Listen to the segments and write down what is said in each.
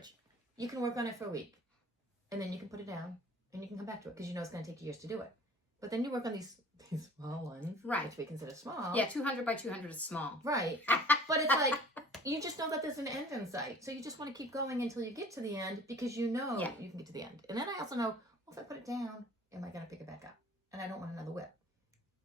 storage. You can work on it for a week. And then you can put it down and you can come back to it because you know it's going to take years to do it. But then you work on these small ones, right? Which we consider small. Yeah, 200 by 200 is small. Right. But it's like, you just know that there's an end in sight. So you just want to keep going until you get to the end because you know you can get to the end. And then I also know, well, if I put it down, am I going to pick it back up? And I don't want another whip.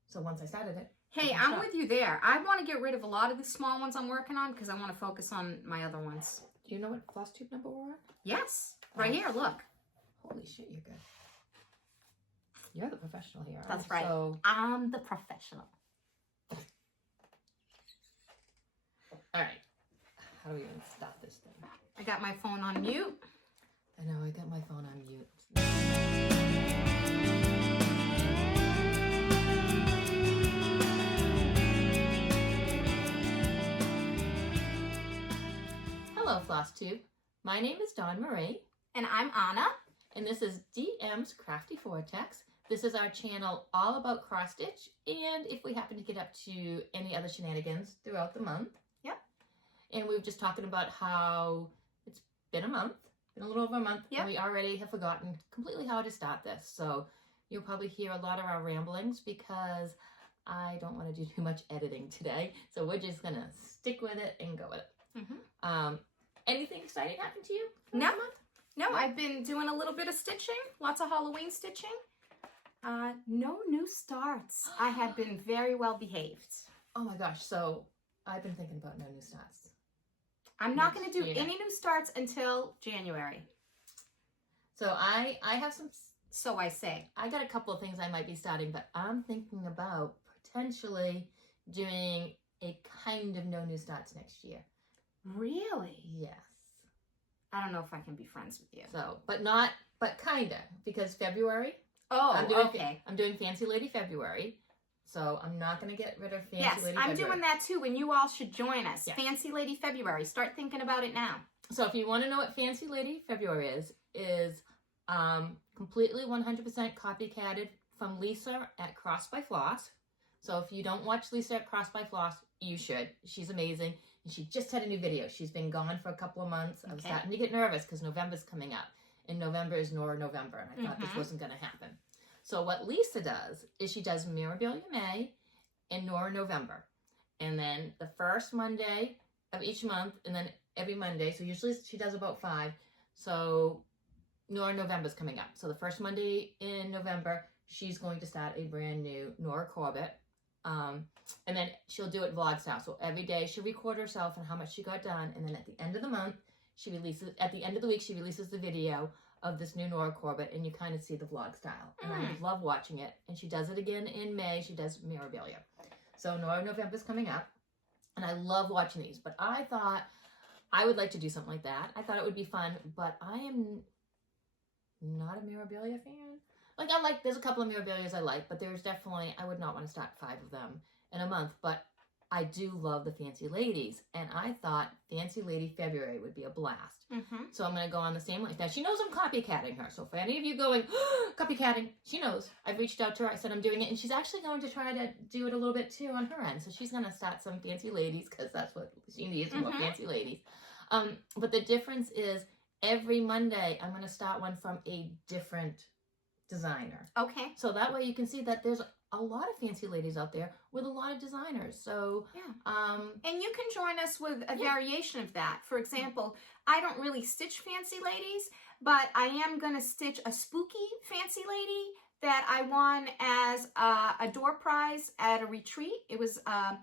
So once I started it. Hey, I'm with you there. I want to get rid of a lot of the small ones I'm working on because I want to focus on my other ones. Do you know what floss tube number we're on? Yes. Right here, look. Holy shit, you're good. You're the professional here. That's right. So... I'm the professional. All right. How do we even stop this thing? I got my phone on mute. I know, I got my phone on mute. Hello, Flosstube. My name is Dawn Marie. And I'm Anna. And this is DM's Crafty Vortex. This is our channel all about cross stitch and if we happen to get up to any other shenanigans throughout the month. Yep. And we were just talking about how it's been a month, been a little over a month, and we already have forgotten completely how to start this. So you'll probably hear a lot of our ramblings because I don't want to do too much editing today. So we're just going to stick with it and go with it. Mm-hmm. Anything exciting happened to you? No. No, I've been doing a little bit of stitching, lots of Halloween stitching. No new starts. I have been very well behaved. Oh my gosh, so I've been thinking about no new starts. I'm not going to do any new starts until January. So I have some... So I say. I got a couple of things I might be starting, but I'm thinking about potentially doing a kind of no new starts next year. Really? Yes. I don't know if I can be friends with you. So, but kinda, because February. Oh, I'm doing Fancy Lady February, so I'm not going to get rid of Fancy Lady February. Yes, I'm doing that too, and you all should join us. Yes. Fancy Lady February. Start thinking about it now. So if you want to know what Fancy Lady February is completely 100% copycatted from Lisa at Cross by Floss. So if you don't watch Lisa at Cross by Floss, you should. She's amazing. And she just had a new video. She's been gone for a couple of months. I was starting to get nervous because November's coming up. And November is Nora November. And I thought this wasn't going to happen. So what Lisa does is she does Mirabilia May and Nora November. And then the first Monday of each month. And then every Monday. So usually she does about 5. So Nora November's coming up. So the first Monday in November, she's going to start a brand new Nora Corbett. And then she'll do it vlog style. So every day she'll record herself and how much she got done. And then at the end of the month, at the end of the week, she releases the video of this new Nora Corbett and you kind of see the vlog style. And I love watching it. And she does it again in May. She does Mirabilia. So Nora November's coming up. And I love watching these. But I thought I would like to do something like that. I thought it would be fun. But I am not a Mirabilia fan. Like, there's a couple of Mirabilias I like, but there's definitely, I would not want to start 5 of them in a month, but I do love the Fancy Ladies, and I thought Fancy Lady February would be a blast. So I'm going to go on the same line. Now, she knows I'm copycatting her, so for any of you going, copycatting, she knows. I've reached out to her, I said I'm doing it, and she's actually going to try to do it a little bit too on her end, so she's going to start some Fancy Ladies, because that's what she needs, more Fancy Ladies. But the difference is, every Monday, I'm going to start one from a different designer. Okay. So that way you can see that there's a lot of Fancy Ladies out there with a lot of designers. So and you can join us with a variation of that. For example, I don't really stitch Fancy Ladies, but I am going to stitch a spooky Fancy Lady that I won as a door prize at a retreat. It was a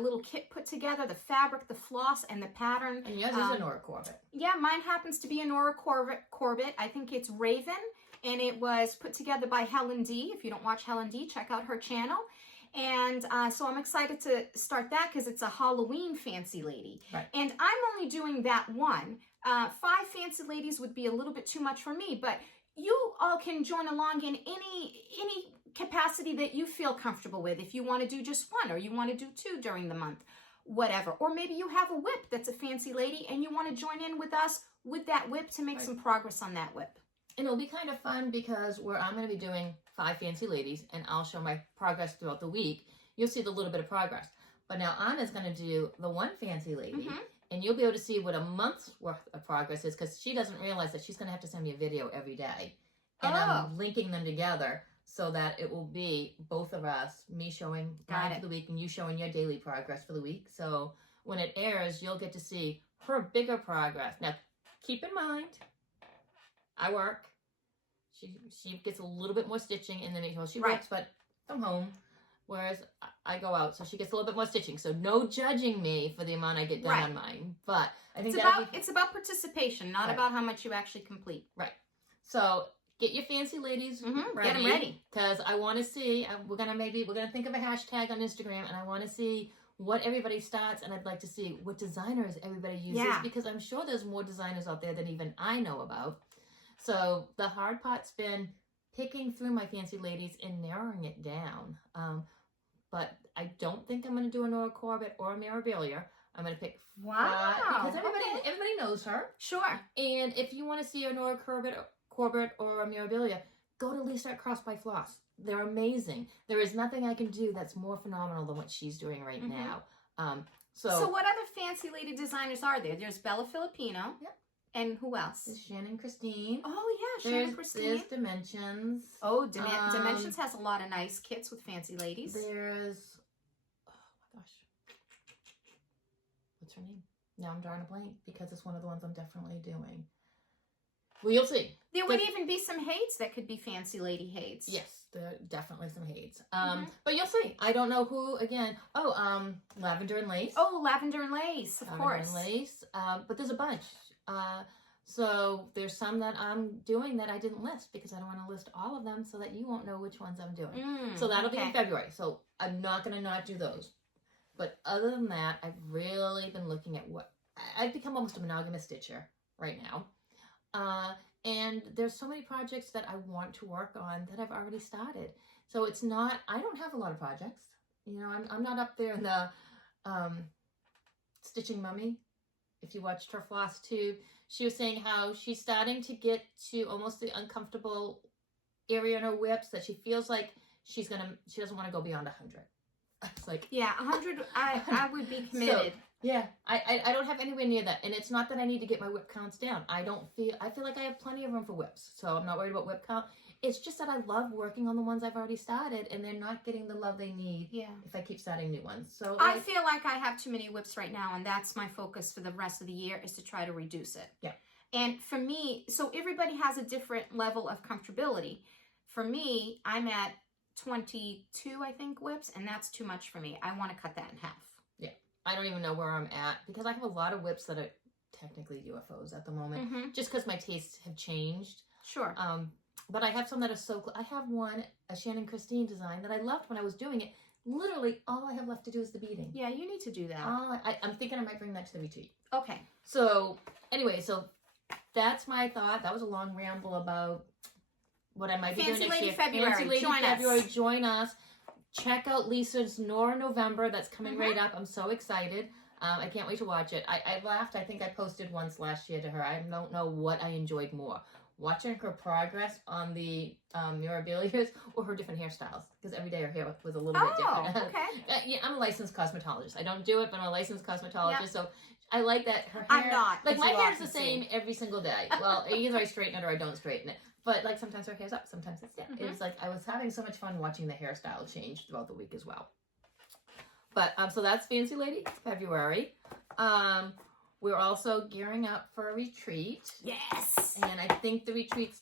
little kit put together, the fabric, the floss, and the pattern. And yours is a Nora Corbett. Yeah, mine happens to be a Nora Corbett. I think it's Raven. And it was put together by Helen D. If you don't watch Helen D, check out her channel. And so I'm excited to start that because it's a Halloween Fancy Lady. Right. And I'm only doing that one. 5 Fancy Ladies would be a little bit too much for me, but you all can join along in any capacity that you feel comfortable with. If you want to do just 1 or you want to do 2 during the month, whatever. Or maybe you have a whip that's a Fancy Lady and you want to join in with us with that whip to make some progress on that whip. And it'll be kind of fun because I'm going to be doing 5 Fancy Ladies and I'll show my progress throughout the week. You'll see the little bit of progress. But now Anna's going to do the 1 Fancy Lady And you'll be able to see what a month's worth of progress is, because she doesn't realize that she's going to have to send me a video every day. And I'm linking them together so that it will be both of us, me showing mine for the week and you showing your daily progress for the week. So when it airs, you'll get to see her bigger progress. Now, keep in mind, I work. She gets a little bit more stitching in the she works, but I'm home. Whereas I go out, so she gets a little bit more stitching. So no judging me for the amount I get done on mine. But I think it's about participation, not about how much you actually complete. Right. So get your fancy ladies ready. Get them ready. Because I want to see, we're gonna think of a hashtag on Instagram, and I want to see what everybody starts, and I'd like to see what designers everybody uses, because I'm sure there's more designers out there than even I know about. So the hard part's been picking through my fancy ladies and narrowing it down. But I don't think I'm going to do a Nora Corbett or a Mirabilia. I'm going to pick because everybody knows her. Sure. And if you want to see a Nora Corbett or a Mirabilia, go to Lisa at Cross by Floss. They're amazing. There is nothing I can do that's more phenomenal than what she's doing right now. So what other fancy lady designers are there? There's Bella Filipino. Yep. And who else? There's Shannon Christine. Oh, yeah, Shannon Christine. There's Dimensions. Oh, Dimensions has a lot of nice kits with fancy ladies. There's, oh my gosh, what's her name? Now I'm drawing a blank because it's one of the ones I'm definitely doing. Well, you'll see. There would even be some HAEDs that could be fancy lady HAEDs. Yes, there are definitely some HAEDs. But you'll see. I don't know who, again. Oh, Lavender and Lace. Oh, Lavender and Lace, of course. Lavender and Lace. But there's a bunch. So there's some that I'm doing that I didn't list because I don't want to list all of them so that you won't know which ones I'm doing. So that'll be in February. So I'm not going to not do those. But other than that, I've really been looking at I've become almost a monogamous stitcher right now. And there's so many projects that I want to work on that I've already started. So it's not, I don't have a lot of projects. You know, I'm not up there in the Stitching Mummy. If you watched her Flosstube, she was saying how she's starting to get to almost the uncomfortable area in her whips that she feels like she doesn't want to go beyond 100. It's like, yeah, 100, I would be committed. So, yeah, I don't have anywhere near that. And it's not that I need to get my whip counts down. I feel like I have plenty of room for whips. So I'm not worried about whip count. It's just that I love working on the ones I've already started, and they're not getting the love they need if I keep starting new ones. So I feel like I have too many whips right now, and that's my focus for the rest of the year, is to try to reduce it. Yeah. And for me, so everybody has a different level of comfortability. For me, I'm at 22, I think, whips, and that's too much for me. I want to cut that in half. Yeah. I don't even know where I'm at, because I have a lot of whips that are technically UFOs at the moment, just because my tastes have changed. Sure. But I have some that are so cool. I have one, a Shannon Christine design that I loved when I was doing it. Literally, all I have left to do is the beading. Yeah, you need to do that. I'm thinking I might bring that to the retreat. Okay. So, anyway, so that's my thought. That was a long ramble about what I might be doing next year. February. Fancy Lady Join February. us. Join us. Check out Lisa's Nora November. That's coming right up. I'm so excited. I can't wait to watch it. I laughed. I think I posted once last year to her. I don't know what I enjoyed more. Watching her progress on the Mirabilias or her different hairstyles. Because every day her hair was a little bit different. Okay. Yeah, I'm a licensed cosmetologist. I don't do it, but I'm a licensed cosmetologist. So I like that her hair. I'm not. Like, my hair is the same every single day. Well, either I straighten it or I don't straighten it. But, like, sometimes her hair's up, sometimes it's down. It was like, I was having so much fun watching the hairstyle change throughout the week as well. But, so that's Fancy Lady February. We're also gearing up for a retreat. Yes! And I think the retreat's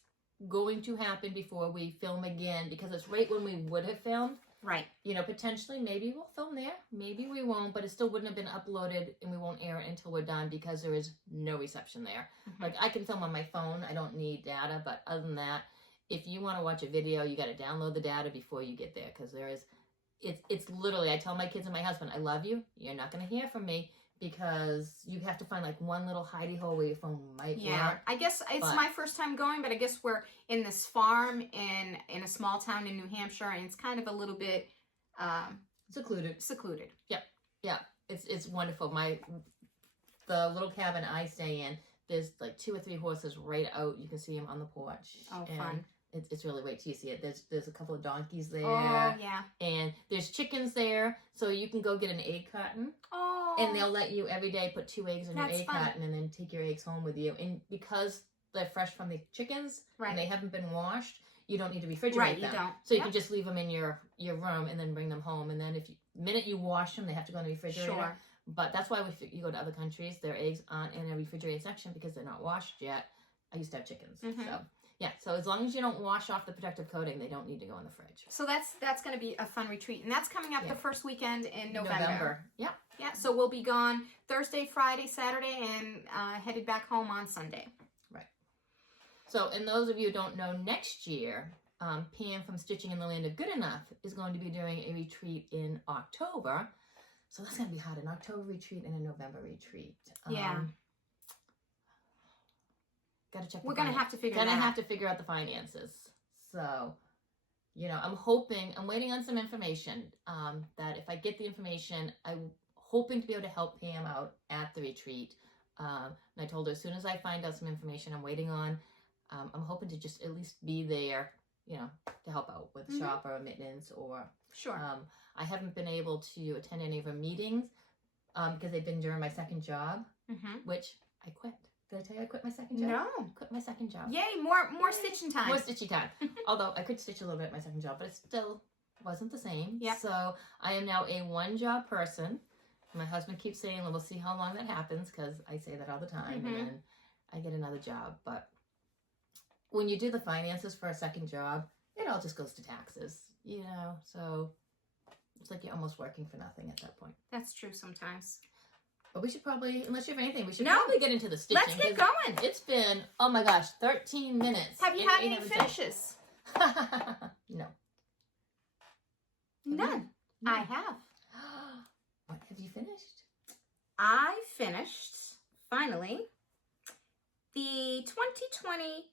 going to happen before we film again, because it's right when we would have filmed. Right. You know, potentially, maybe we'll film there. Maybe we won't, but it still wouldn't have been uploaded, and we won't air it until we're done because there is no reception there. Like, I can film on my phone. I don't need data, but other than that, if you want to watch a video, you got to download the data before you get there, because there is, it's literally, I tell my kids and my husband, I love you. You're not going to hear from me, because you have to find like one little hidey hole where your phone might work. I guess it's my first time going, but I guess we're in this farm in a small town in New Hampshire, and it's kind of a little bit secluded. Yep. It's wonderful. The little cabin I stay in, there's like 2 or 3 horses right out. You can see them on the porch. Oh, fun. It's really, wait till you see it. There's a couple of donkeys there. Oh, yeah. And there's chickens there, so you can go get an egg carton. Oh. And they'll let you every day put 2 eggs in your That's egg fun. carton and then take your eggs home with you. And because they're fresh from the chickens Right. and they haven't been washed, you don't need to refrigerate Right, them. you don't. So you can just leave them in your room and then bring them home. And then the minute you wash them, they have to go in the refrigerator. Sure. But that's why you go to other countries, their eggs aren't in a refrigerated section because they're not washed yet. I used to have chickens. Mhm. So, yeah. So as long as you don't wash off the protective coating, they don't need to go in the fridge. So that's going to be a fun retreat. And that's coming up Yeah. the first weekend in November. Yeah. Yeah, so we'll be gone Thursday, Friday, Saturday, and headed back home on Sunday. Right. So, and those of you who don't know, next year, Pam from Stitching in the Land of Good Enough is going to be doing a retreat in October. So that's going to be hard, an October retreat and a November retreat. Yeah. Got to check. We're going to have to figure that out. have to figure out the finances. So, I'm waiting on some information. That if I get the information, I'm hoping to be able to help Pam out at the retreat. And I told her as soon as I find out some information I'm waiting on, I'm hoping to just at least be there, to help out with shop or maintenance or. Sure. I haven't been able to attend any of her meetings because they've been during my second job, which I quit. Did I tell you I quit my second job? No. Quit my second job. Yay, more stitching time. More stitchy time. Although I could stitch a little bit at my second job, but it still wasn't the same. Yep. So I am now a one-job person. My husband keeps saying, well, we'll see how long that happens because I say that all the time. And then I get another job. But when you do the finances for a second job, it all just goes to taxes, So it's like you're almost working for nothing at that point. That's true sometimes. But we should probably, unless you have anything, we should No. probably get into the stitching. Let's get going. It's been, oh my gosh, 13 minutes. Have you and had we any haven't finishes? No. None. No. I have. What have you finished? I finished, finally, the 2020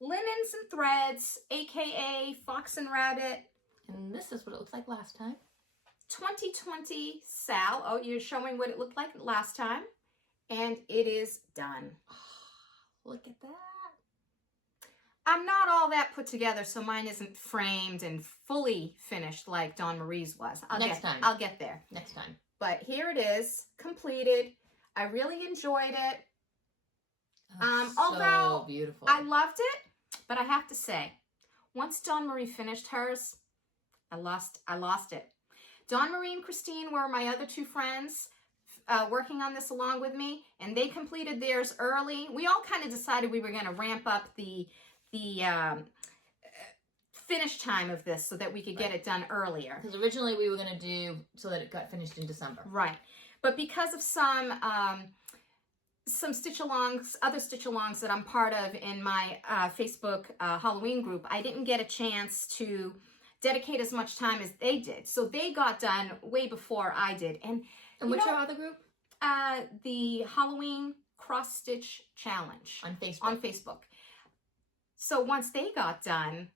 Linens and Threads, aka Fox and Rabbit, And this is what it looked like last time. 2020 Sal. Oh, you're showing what it looked like last time. And it is done. Look at that. I'm not all that put together, so mine isn't framed and fully finished like Dawn Marie's was. Next time. I'll get there. Next time. But here it is, completed. I really enjoyed it. Although so beautiful. I loved it, but I have to say, once Dawn Marie finished hers, I lost it. Dawn Marie and Christine were my other two friends working on this along with me, and they completed theirs early. We all kind of decided we were going to ramp up the finish time of this so that we could get it done earlier. Because originally we were going to do so that it got finished in December. Right. But because of some stitch-alongs, other stitch-alongs that I'm part of in my Facebook Halloween group, I didn't get a chance to dedicate as much time as they did. So they got done way before I did. And what's your other group? The Halloween Cross-Stitch Challenge. On Facebook. So once they got done,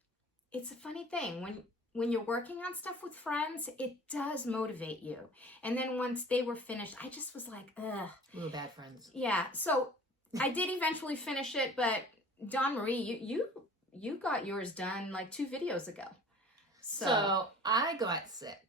it's a funny thing. When you're working on stuff with friends, it does motivate you. And then once they were finished, I just was like, ugh. We were bad friends. Yeah, so I did eventually finish it, but Dawn Marie, you got yours done like 2 videos ago. So I got sick.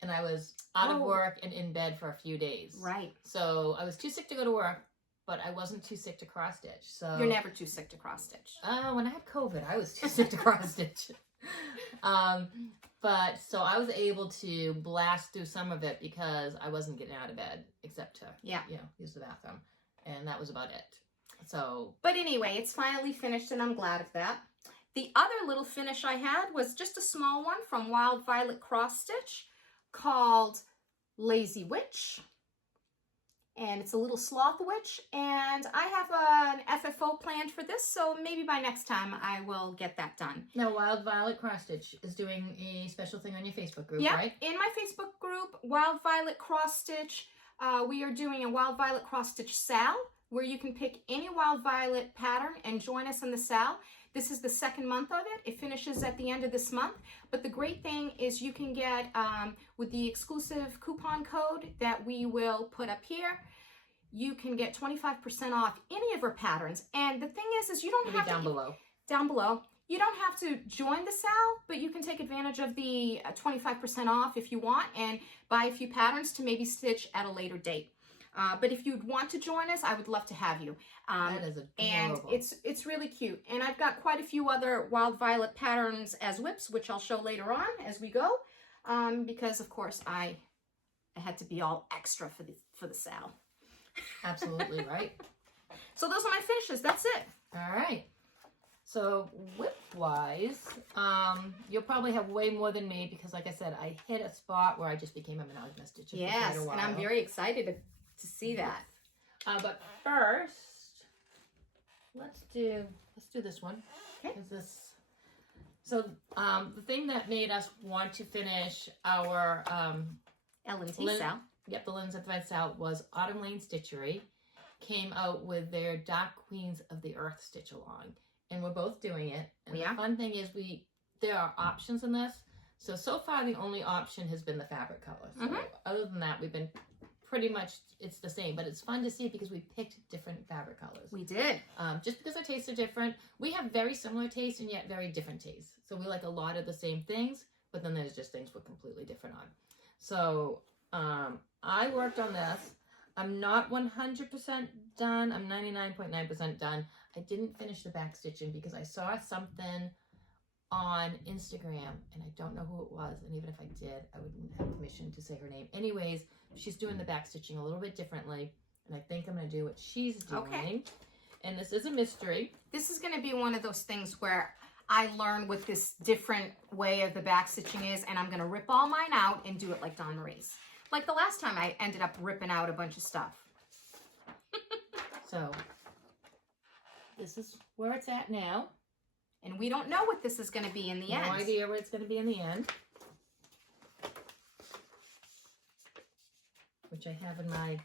And I was out of work and in bed for a few days. Right. So I was too sick to go to work, but I wasn't too sick to cross stitch. So you're never too sick to cross stitch. When I had COVID, I was too sick to cross stitch. But so I was able to blast through some of it because I wasn't getting out of bed except to use the bathroom, and that was about it. So, but anyway, it's finally finished, and I'm glad of that. The other little finish I had was just a small one from Wild Violet Cross Stitch called Lazy Witch. And it's a little sloth witch, and I have an FFO planned for this, so maybe by next time I will get that done. Now, Wild Violet Cross Stitch is doing a special thing on your Facebook group, right? In my Facebook group, Wild Violet Cross Stitch, we are doing a Wild Violet Cross Stitch Sal, where you can pick any Wild Violet pattern and join us in the Sal. This is the 2nd month of it. It finishes at the end of this month. But the great thing is you can get, with the exclusive coupon code that we will put up here, you can get 25% off any of our patterns. And the thing is you don't have to... down below. Down below. You don't have to join the sale, but you can take advantage of the 25% off if you want and buy a few patterns to maybe stitch at a later date. But if you'd want to join us, I would love to have you. That is adorable. And it's really cute. And I've got quite a few other Wild Violet patterns as whips, which I'll show later on as we go. Because of course I had to be all extra for the sale. Absolutely right. So those are my finishes. That's it. All right. So whip-wise, you'll probably have way more than me because, like I said, I hit a spot where I just became a monogamous stitcher for quite a while. And I'm very excited to see that. But first, let's do this one. Okay. So the thing that made us want to finish our L&T sale. Yep, the Lens and Thread sale was Autumn Lane Stitchery came out with their Dark Queens of the Earth stitch along. And we're both doing it. And the fun thing is there are options in this. So far the only option has been the fabric color. So other than that, we've been pretty much, it's the same. But it's fun to see because we picked different fabric colors. We did. Just because our tastes are different. We have very similar tastes and yet very different tastes. So we like a lot of the same things, but then there's just things we're completely different on. So I worked on this. I'm not 100% done. I'm 99.9% done. I didn't finish the back stitching because I saw something on Instagram and I don't know who it was. And even if I did, I wouldn't have permission to say her name. Anyways, she's doing the back stitching a little bit differently. And I think I'm going to do what she's doing. Okay. And this is a mystery. This is going to be one of those things where I learn what this different way of the back stitching is. And I'm going to rip all mine out and do it like Dawn Marie's. Like the last time I ended up ripping out a bunch of stuff. So this is where it's at now. And we don't know what this is going to be in the end. No idea where it's going to be in the end. Which I have in my,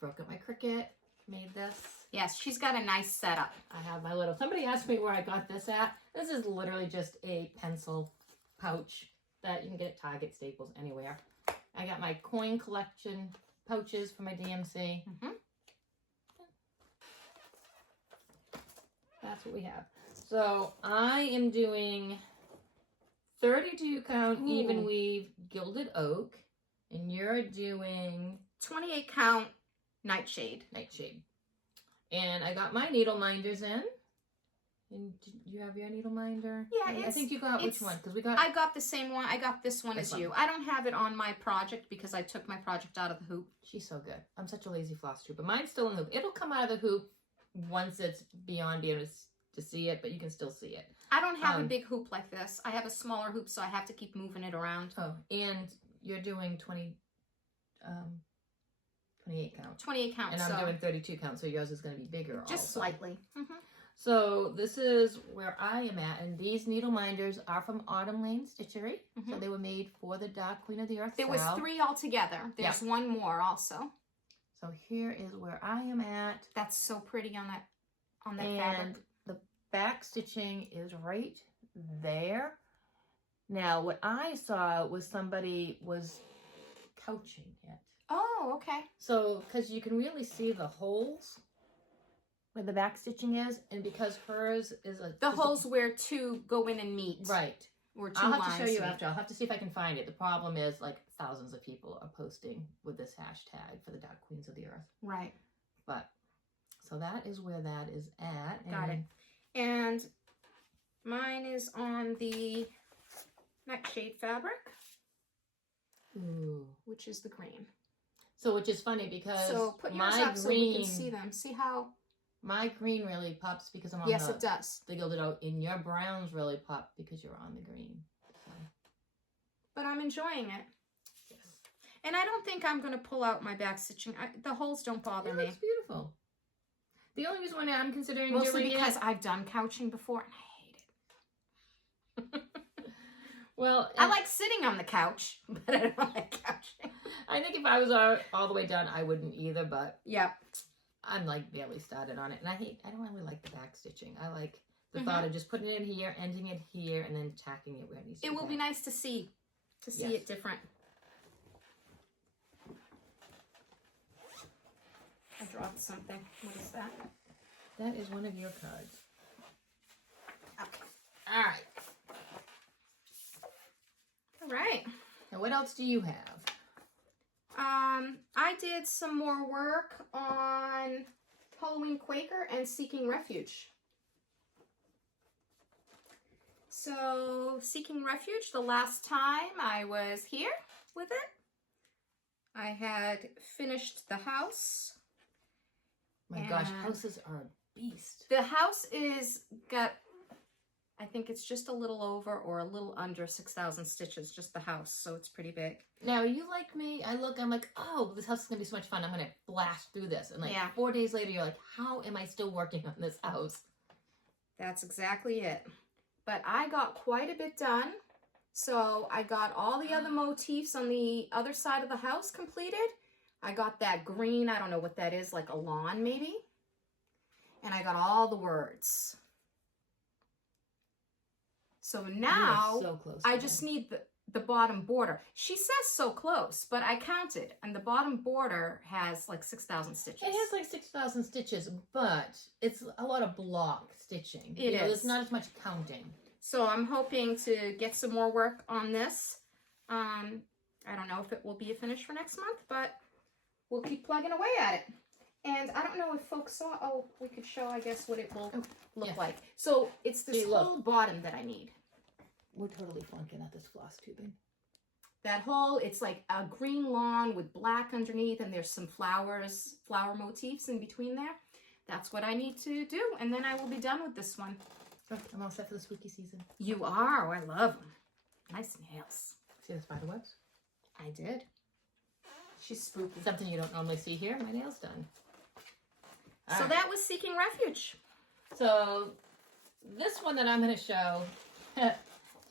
broke up my Cricut, made this. Yes, she's got a nice setup. I have my little, somebody asked me where I got this at. This is literally just a pencil pouch that you can get at Target, Staples, anywhere. I got my coin collection pouches for my DMC. That's what we have. So I am doing 32 count even weave gilded oak, and you're doing 28 count nightshade. And I got my needle minders in. And did you have your needle minder? Yeah, I think you got which one? Because I got the same one. I got this one as you. I don't have it on my project because I took my project out of the hoop. She's so good. I'm such a lazy floss tuber. Mine's still in the hoop. It'll come out of the hoop once it's beyond being able to see it, but you can still see it. I don't have a big hoop like this. I have a smaller hoop, so I have to keep moving it around. Oh, and you're doing 28 count. 28 count. And I'm doing 32 count, so yours is going to be bigger. Just slightly. So this is where I am at, and these needle minders are from Autumn Lane Stitchery. So they were made for the Dark Queen of the Earth. There was 3 altogether. There's one more also. So here is where I am at. That's so pretty on that fabric. And the back stitching is right there. Now what I saw was somebody was couching it. Oh, okay. So because you can really see the holes where the back stitching is, and because hers is the holes where 2 go in and meet. Right. Or 2 lines. I'll have to show you after. I'll have to see if I can find it. The problem is like thousands of people are posting with this hashtag for the Dark Queens of the Earth. Right. But so that is where that is at. Got it. And mine is on the nightshade fabric. Ooh. Which is the green. So which is funny because put yours up so we can see them. See how my green really pops because I'm on it does. The gilded oak, and your browns really pop because you're on the green. So. But I'm enjoying it. Yes. And I don't think I'm going to pull out my back stitching. The holes don't bother me. It's beautiful. The only reason why I'm considering doing it because I've done couching before and I hate it. Well, I like sitting on the couch, but I don't like couching. I think if I was all the way done, I wouldn't either, but yeah. I'm like barely started on it, and I don't really like the back stitching. I like the thought of just putting it in here, ending it here, and then tacking it where it needs to be. It will be nice to see it different. I dropped something. What is that? That is one of your cards. All right. All right. Now, what else do you have? I did some more work on Halloween Quaker and Seeking Refuge. So, Seeking Refuge, the last time I was here with it, I had finished the house. My gosh, houses are a beast. The house got, I think it's just a little over or a little under 6,000 stitches, just the house, so it's pretty big. Now, you like me, I'm like, oh, this house is going to be so much fun. I'm going to blast through this. And like 4 days later, you're like, how am I still working on this house? That's exactly it. But I got quite a bit done. So I got all the other motifs on the other side of the house completed. I got that green, I don't know what that is, like a lawn maybe. And I got all the words. So now so close, I just need the bottom border. She says so close, but I counted, and the bottom border has like 6,000 stitches. It has like 6,000 stitches, but it's a lot of block stitching. It is. There's not as much counting. So I'm hoping to get some more work on this. I don't know if it will be a finish for next month, but we'll keep plugging away at it. And I don't know if folks saw, oh, we could show, I guess, what it will look like. So it's this whole bottom that I need. We're totally flunking at this floss tubing. That whole, it's like a green lawn with black underneath, and there's some flower motifs in between there. That's what I need to do, and then I will be done with this one. I'm all set for the spooky season. You are. Oh, I love them. Nice nails. See the spider webs? I did. She's spooky. Something you don't normally see here. My nail's done. So that was Seeking Refuge. So this one that I'm going to show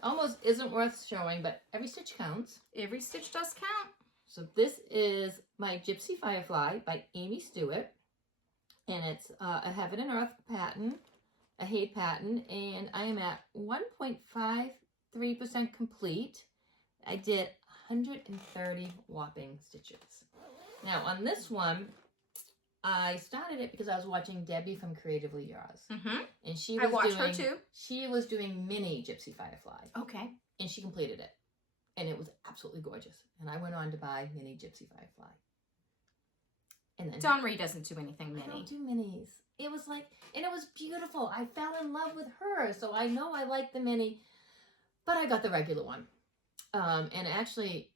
almost isn't worth showing, but every stitch counts. Every stitch does count. So this is my Gypsy Firefly by Aimee Stewart. And it's a Heaven and Earth pattern, a HAED pattern, and I am at 1.53% complete. I did 130 whopping stitches. Now on this one, I started it because I was watching Debbie from Creatively Yours. Mm-hmm. And she was I watched her too. She was doing mini Gypsy Firefly. Okay. And she completed it. And it was absolutely gorgeous. And I went on to buy mini Gypsy Firefly. And then Donry doesn't do anything mini. I don't do minis. It was like, and it was beautiful. I fell in love with her. So I know I like the mini. But I got the regular one. And actually,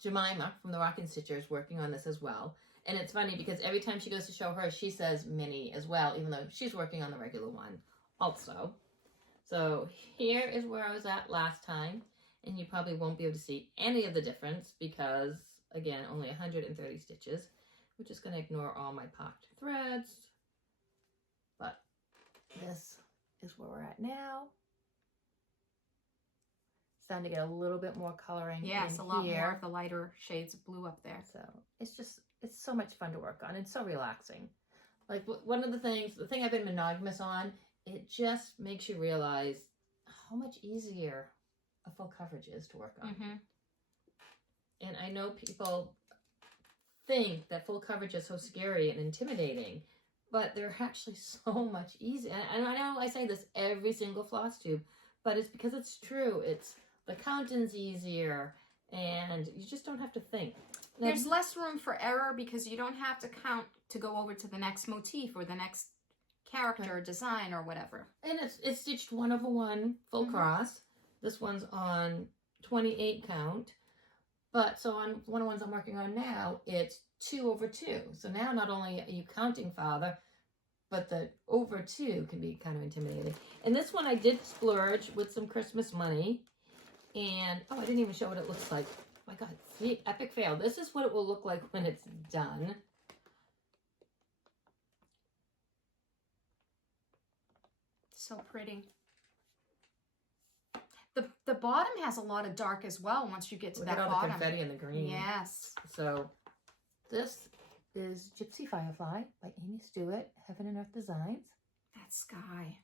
Jemima from the Rockin' Stitcher is working on this as well. And it's funny because every time she goes to show her, she says mini as well, even though she's working on the regular one also. So here is where I was at last time. And you probably won't be able to see any of the difference because, again, only 130 stitches. We're just going to ignore all my pocked threads. But this is where we're at now. Starting to get a little bit more coloring. Yes, a lot more of the lighter shades of blue up there. So it's so much fun to work on. It's so relaxing. Like one of the thing I've been monogamous on, it just makes you realize how much easier a full coverage is to work on. Mm-hmm. And I know people think that full coverage is so scary and intimidating, but they're actually so much easier. And I know I say this every single floss tube, but it's because it's true. It's the counting's easier, and you just don't have to think. Now, there's less room for error because you don't have to count to go over to the next motif or the next character or design or whatever. And it's stitched 1/1 full cross. This one's on 28 count. But so on one of the ones I'm working on now, it's 2/2. So now not only are you counting farther, but the over 2 can be kind of intimidating. And this one I did splurge with some Christmas money. And, oh, I didn't even show what it looks like. Oh my God, see, epic fail. This is what it will look like when it's done. So pretty. The bottom has a lot of dark as well once you get to that bottom. Look at all the confetti and the green. Yes. So this is Gypsy Firefly by Aimee Stewart, Heaven and Earth Designs. That sky.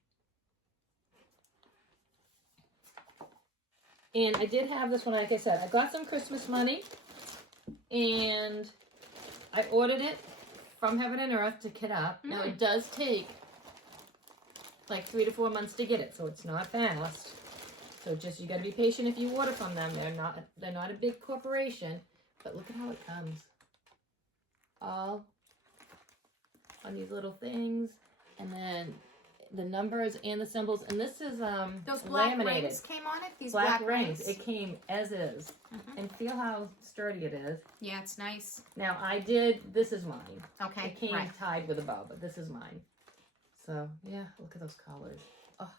And I did have this one, like I said, I got some Christmas money and I ordered it from Heaven and Earth to kit up. Now it does take like 3 to 4 months to get it, so it's not fast. So just, you gotta be patient if you order from them. They're not a big corporation, but look at how it comes. All on these little things, and then the numbers and the symbols, and this is those black laminated. rings came on it. These black rings. It came as is, and feel how sturdy it is. Yeah, it's nice. Now this is mine. Okay, it came tied with a bow, but this is mine. So yeah, look at those colors. Oh.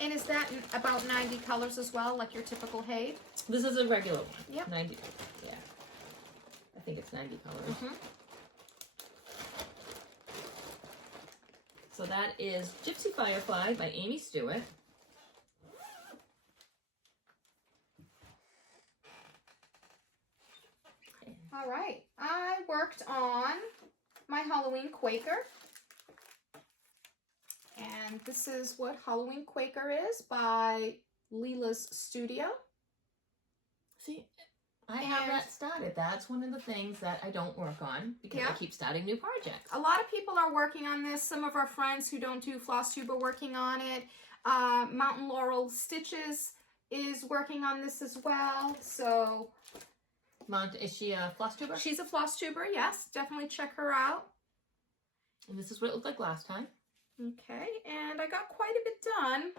And is that about 90 colors as well, like your typical HAED? This is a regular one. Yep. 90. Yeah. I think it's 90 colors. So that is Gypsy Firefly by Aimee Stewart. All right. I worked on my Halloween Quaker. And this is what Halloween Quaker is by Lila's Studio. See, I have that started. That's one of the things that I don't work on because I keep starting new projects. A lot of people are working on this. Some of our friends who don't do Flosstube are working on it. Mountain Laurel Stitches is working on this as well. So, Is she a Flosstuber? She's a Flosstuber, yes. Definitely check her out. And this is what it looked like last time. Okay, and I got quite a bit done.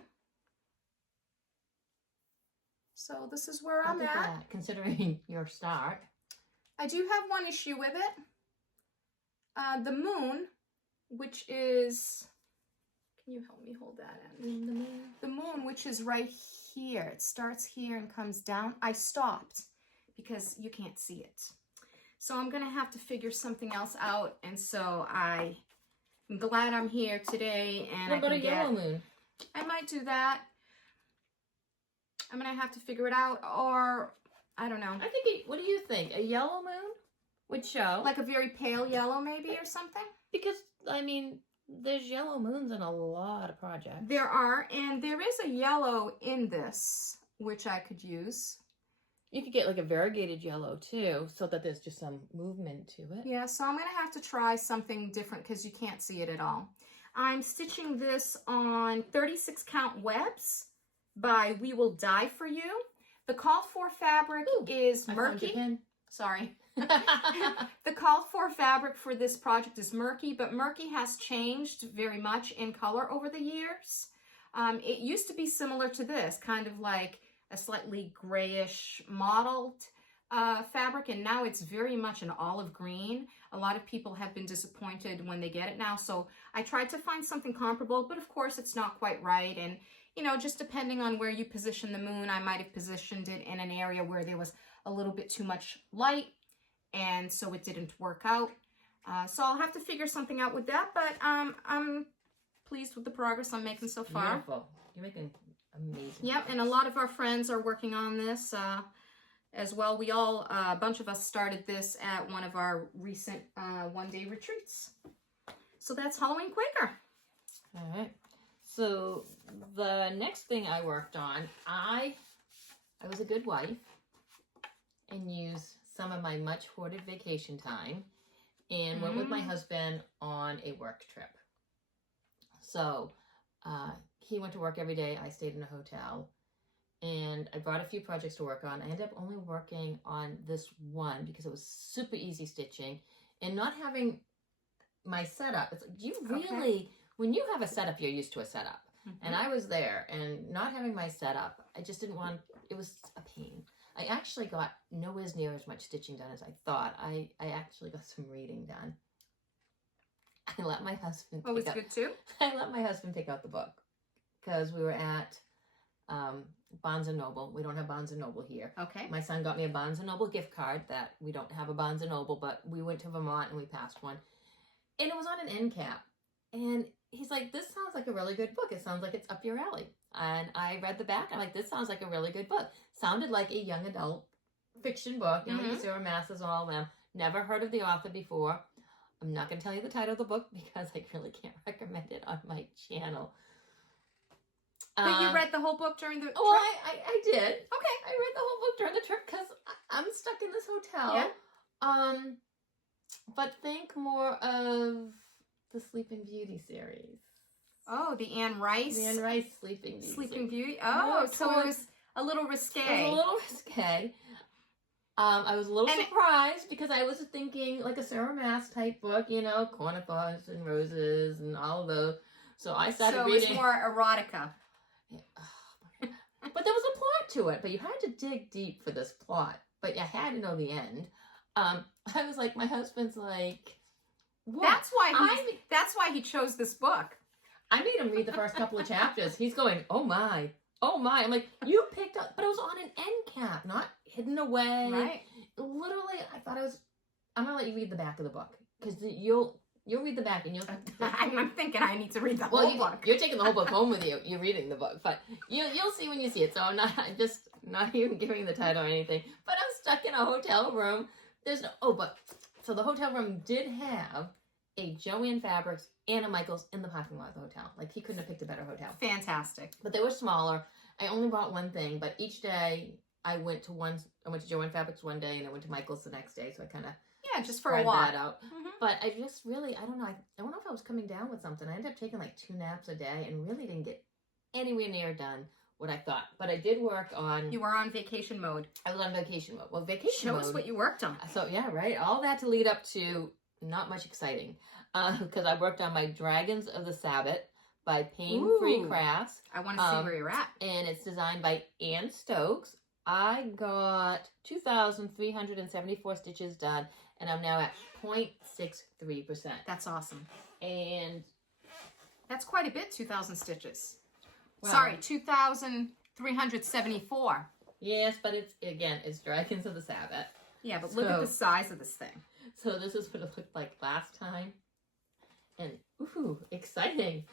So this is where I'm at. Considering your start. I do have one issue with it. The moon, which is, can you help me hold that in? The moon, which is right here. It starts here and comes down. I stopped because you can't see it. So I'm going to have to figure something else out. And so I'm glad I'm here today. And what about a yellow moon? I might do that. I'm going to have to figure it out, or I don't know. I think, what do you think? A yellow moon would show. Like a very pale yellow maybe or something? Because, I mean, there's yellow moons in a lot of projects. There are, and there is a yellow in this, which I could use. You could get like a variegated yellow too, so that there's just some movement to it. Yeah, so I'm going to have to try something different because you can't see it at all. I'm stitching this on 36 count webs by We Will Die For You. The call for fabric is murky. Sorry. The call for fabric for this project is murky, but murky has changed very much in color over the years. It used to be similar to this, kind of like a slightly grayish mottled fabric, and now it's very much an olive green. A lot of people have been disappointed when they get it now, so I tried to find something comparable, but of course it's not quite right. And you know, just depending on where you position the moon, I might have positioned it in an area where there was a little bit too much light, and so it didn't work out. So I'll have to figure something out with that, but I'm pleased with the progress I'm making so far. Beautiful. You're making amazing. Yep, and a lot of our friends are working on this as well. We all, a bunch of us started this at one of our recent one-day retreats. So that's Halloween Quaker. All right. So the next thing I worked on, I was a good wife and used some of my much hoarded vacation time and went with my husband on a work trip. So he went to work every day. I stayed in a hotel, and I brought a few projects to work on. I ended up only working on this one because it was super easy stitching, and not having my setup. It's like, you really, when you have a setup, you're used to a setup. And I was there, and not having my setup, I just didn't want, it was a pain. I actually got nowhere near as much stitching done as I thought. I actually got some reading done. I let my husband Oh, it's good too? I let my husband pick out the book because we were at Barnes & Noble. We don't have Barnes & Noble here. Okay. My son got me a Barnes & Noble gift card that we don't have a Barnes & Noble, but we went to Vermont and we passed one. And it was on an end cap. And he's like, this sounds like a really good book. It sounds like it's up your alley. And I read the back. I'm like, this sounds like a really good book. Sounded like a young adult fiction book. You know, like Sarah Maas's and all of them. Never heard of the author before. I'm not going to tell you the title of the book because I really can't recommend it on my channel. But you read the whole book during the trip? Oh, I did. Okay. I read the whole book during the trip because I'm stuck in this hotel. Yeah. But think more of the Sleeping Beauty series. Oh, the Anne Rice. The Anne Rice Sleeping Beauty. Sleeping series. Beauty. Oh, More so it was a little risque. It was a little risque. I was a little surprised because I was thinking like a Sarah Maas type book, you know, cornflowers and roses and all of those. So I started reading. So it's more erotica. Yeah. Oh, but there was a plot to it, but you had to dig deep for this plot. But you had to know the end. I was like, my husband's like, what? That's why he chose this book. I made him read the first couple of chapters. He's going, oh my. I'm like, you picked up, but it was on an end cap, not hidden away. Right. Literally, I thought I'm gonna let you read the back of the book because you'll read the back and you'll. I'm thinking I need to read the whole book. You're taking the whole book home with you. You're reading the book, but you'll see when you see it. So I'm just not even giving the title or anything. But I'm stuck in a hotel room. So the hotel room did have a Joanne Fabrics and a Michaels in the parking lot of the hotel. Like, he couldn't have picked a better hotel. Fantastic. But they were smaller. I only bought one thing, but each day I went to Joanne Fabrics one day and I went to Michaels the next day. So I kind of just for a while. That out. Mm-hmm. But I just really, I don't know. I don't know if I was coming down with something. I ended up taking like 2 naps a day and really didn't get anywhere near done what I thought. But I did work on. You were on vacation mode. I was on vacation mode. Well, vacation mode. Show us what you worked on. So yeah, right. All that to lead up to not much exciting. Because I worked on my Dragons of the Sabbat by Paine Free Crafts. I want to see where you're at. And it's designed by Stokes. I got 2,374 stitches done, and I'm now at 0.63%. That's awesome. And that's quite a bit, 2,000 stitches. Well, sorry, 2,374. Yes, but it's Dragons of the Sabbat. Yeah, but look at the size of this thing. So this is what it looked like last time. And, ooh, exciting.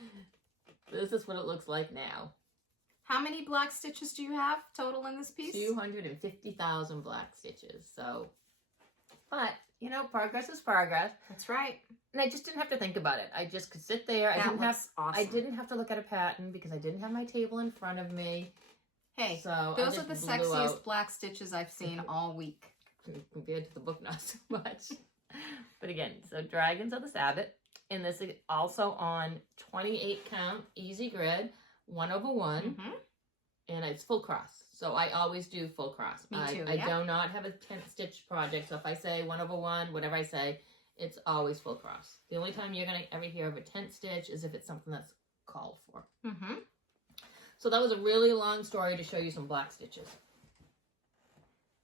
This is what it looks like now. How many black stitches do you have total in this piece? 250,000 black stitches. So, but, you know, progress is progress. That's right. And I just didn't have to think about it. I just could sit there. Awesome. I didn't have to look at a pattern because I didn't have my table in front of me. Hey, so those are the sexiest black stitches I've seen all week. Compared to the book, not so much. But again, so Dragons of the Sabbat. And this is also on 28 count, easy grid, 1/1. Mm-hmm. And it's full cross. So I always do full cross. Me too, I do not have a 10 stitch project. So if I say 1/1, whatever I say, it's always full cross. The only time you're going to ever hear of a 10th stitch is if it's something that's called for. Mm-hmm. So that was a really long story to show you some black stitches.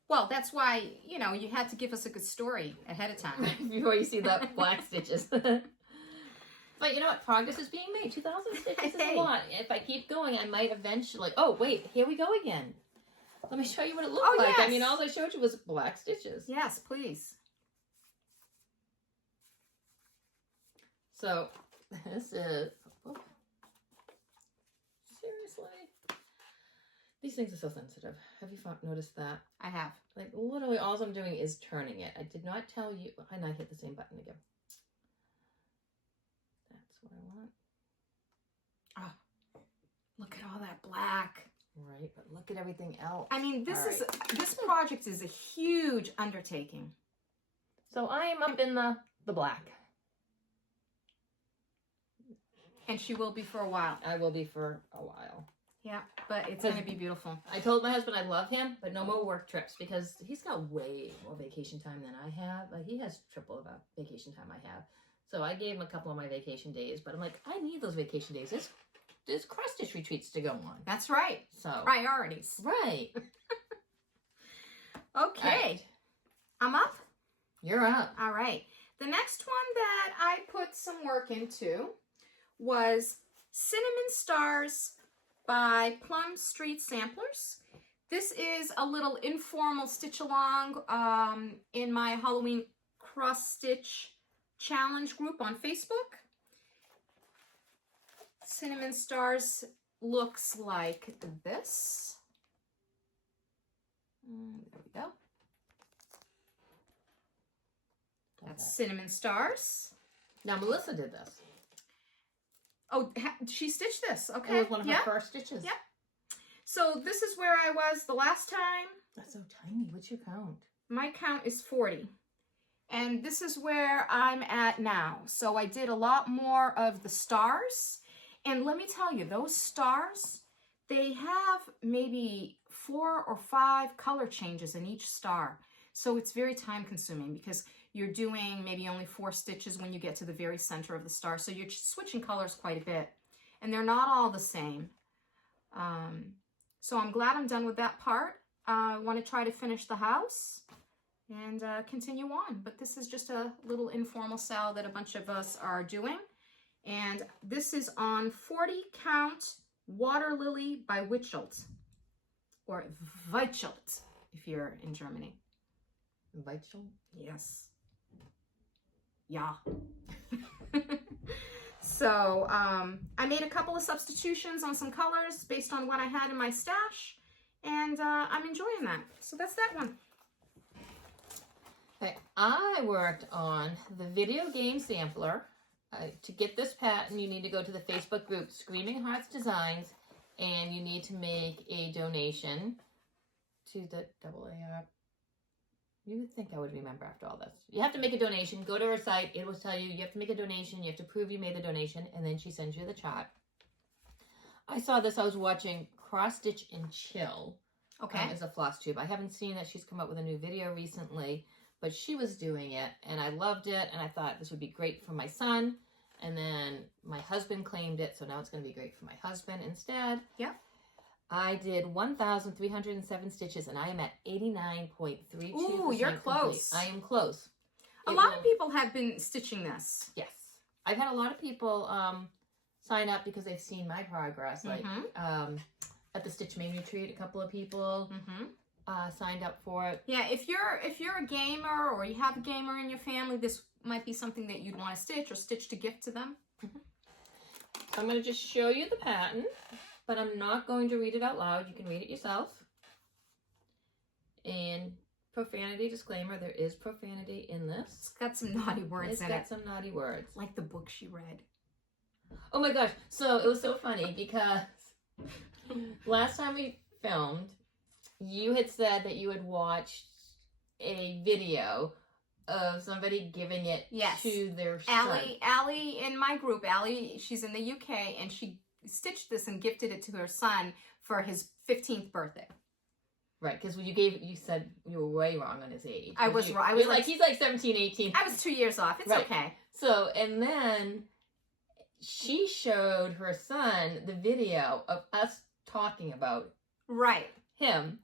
Well, that's why, you know, you had to give us a good story ahead of time. Before you see the black stitches. But you know what? Progress is being made. 2,000 stitches is a lot. If I keep going, I might eventually... Oh, wait. Here we go again. Let me show you what it looked like. Yes. I mean, all I showed you was black stitches. Yes, please. So, this is... Oh, seriously? These things are so sensitive. Have you noticed that? I have. Like, literally, all I'm doing is turning it. I did not tell you... And I hit the same button again. That's what I want. Oh, look at all that black. Right, but look at everything else. I mean, this project is a huge undertaking. So I am up in the black. And she will be for a while. I will be for a while. Yeah, but it's going to be beautiful. I told my husband I love him, but no more work trips because he's got way more vacation time than I have. Like, he has triple the vacation time I have. So I gave him a couple of my vacation days, but I'm like, I need those vacation days. There's cross-stitch retreats to go on. That's right. So priorities. Right. Okay. Right. I'm up? You're up. All right. The next one that I put some work into was Cinnamon Stars by Plum Street Samplers. This is a little informal stitch along in my Halloween cross-stitch challenge group on Facebook. Cinnamon Stars looks like this. There we go. That's Cinnamon Stars. Now, Melissa did this. Oh, she stitched this. Okay. It was one of her first stitches. Yep. So this is where I was the last time. That's so tiny. What's your count? My count is 40. And this is where I'm at now. So I did a lot more of the stars. And let me tell you, those stars, they have maybe 4 or 5 color changes in each star. So it's very time consuming because you're doing maybe only 4 stitches when you get to the very center of the star. So you're switching colors quite a bit. And they're not all the same. So I'm glad I'm done with that part. I want to try to finish the house and continue on. But this is just a little informal sale that a bunch of us are doing. And this is on 40 Count Water Lily by Wichelt. Or Weichelt, if you're in Germany. Weichelt? Yes. Yeah. So I made a couple of substitutions on some colors based on what I had in my stash. And I'm enjoying that. So that's that one. Okay, I worked on the video game sampler. To get this pattern, you need to go to the Facebook group Screaming Hearts Designs, and you need to make a donation to the AAR. You would think I would remember after all this. You have to make a donation. Go to her site. It will tell you have to make a donation. You have to prove you made the donation, and then she sends you the chart. I saw this. I was watching Cross Stitch and Chill. Okay. As a floss tube. I haven't seen that she's come up with a new video recently, but she was doing it, and I loved it, and I thought this would be great for my son. And then my husband claimed it, so now it's going to be great for my husband instead. Yeah. I did 1,307 stitches, and I am at 89.32%. Ooh, you're close. I am close. A lot of people have been stitching this. Yes. I've had a lot of people sign up because they've seen my progress. Like at the Stitch Main Retreat, a couple of people signed up for it. Yeah, if you're a gamer or you have a gamer in your family, this might be something that you'd want to stitch or stitch to gift to them. I'm going to just show you the pattern, but I'm not going to read it out loud. You can read it yourself. And profanity disclaimer, there is profanity in this. It's got some naughty words in it. It's got some naughty words. Like the book she read. Oh my gosh. So it was so funny because last time we filmed, you had said that you had watched a video of somebody giving it to their son. Allie in my group, Allie, she's in the UK, and she stitched this and gifted it to her son for his 15th birthday. Right, because you said you were way wrong on his age. I was wrong. I was like, he's like 17, 18. I was 2 years off. It's okay. So, and then she showed her son the video of us talking about him.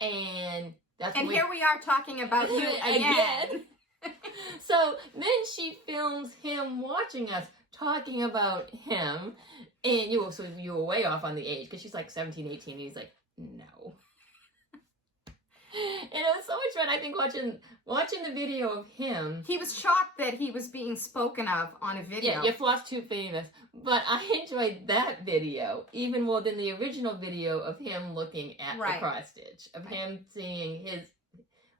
And that's here we are talking about you again. So then she films him watching us talking about him, and you were way off on the age because she's like 17, 18, and he's like, no. And it was so much fun. I think watching the video of him. He was shocked that he was being spoken of on a video. Yeah, your floss too famous. But I enjoyed that video even more than the original video of him looking at the cross stitch, of him seeing his,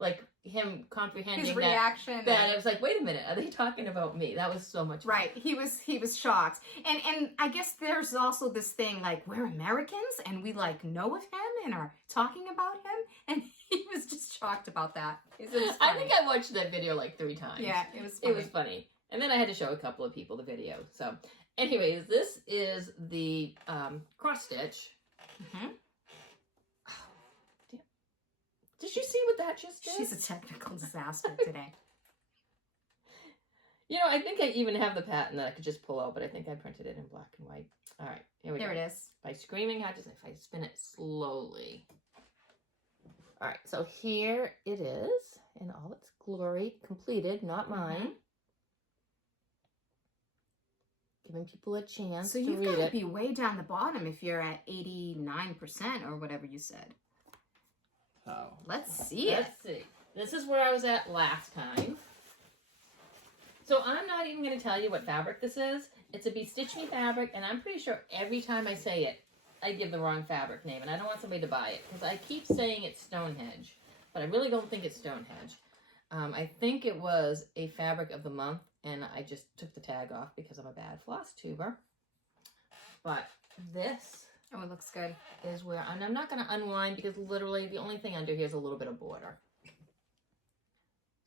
like, him comprehending his reaction. That it was like, wait a minute, are they talking about me? That was so much fun. Right. He was shocked. And I guess there's also this thing like we're Americans and we like know of him and are talking about him, and he was just shocked about that. I think I watched that video like 3 times. Yeah, it was funny. It was funny. And then I had to show a couple of people the video. So anyways, this is the cross stitch. Did you see what that just did? She's a technical disaster today. You know, I think I even have the pattern that I could just pull out, but I think I printed it in black and white. All right, here we go. There it is. By Screaming Hearts, if I spin it slowly. All right, so here it is in all its glory, completed, not mine. Giving people a chance to read it. So you've got to be way down the bottom if you're at 89% or whatever you said. Oh. Let's see. Let's see. This is where I was at last time. So I'm not even going to tell you what fabric this is. It's a Be Stitch Me fabric, and I'm pretty sure every time I say it, I give the wrong fabric name, and I don't want somebody to buy it, because I keep saying it's Stonehenge, but I really don't think it's Stonehenge. I think it was a fabric of the month, and I just took the tag off because I'm a bad floss tuber. But this... Oh, it looks good. Is where, and I'm not going to unwind because literally the only thing under here is a little bit of border.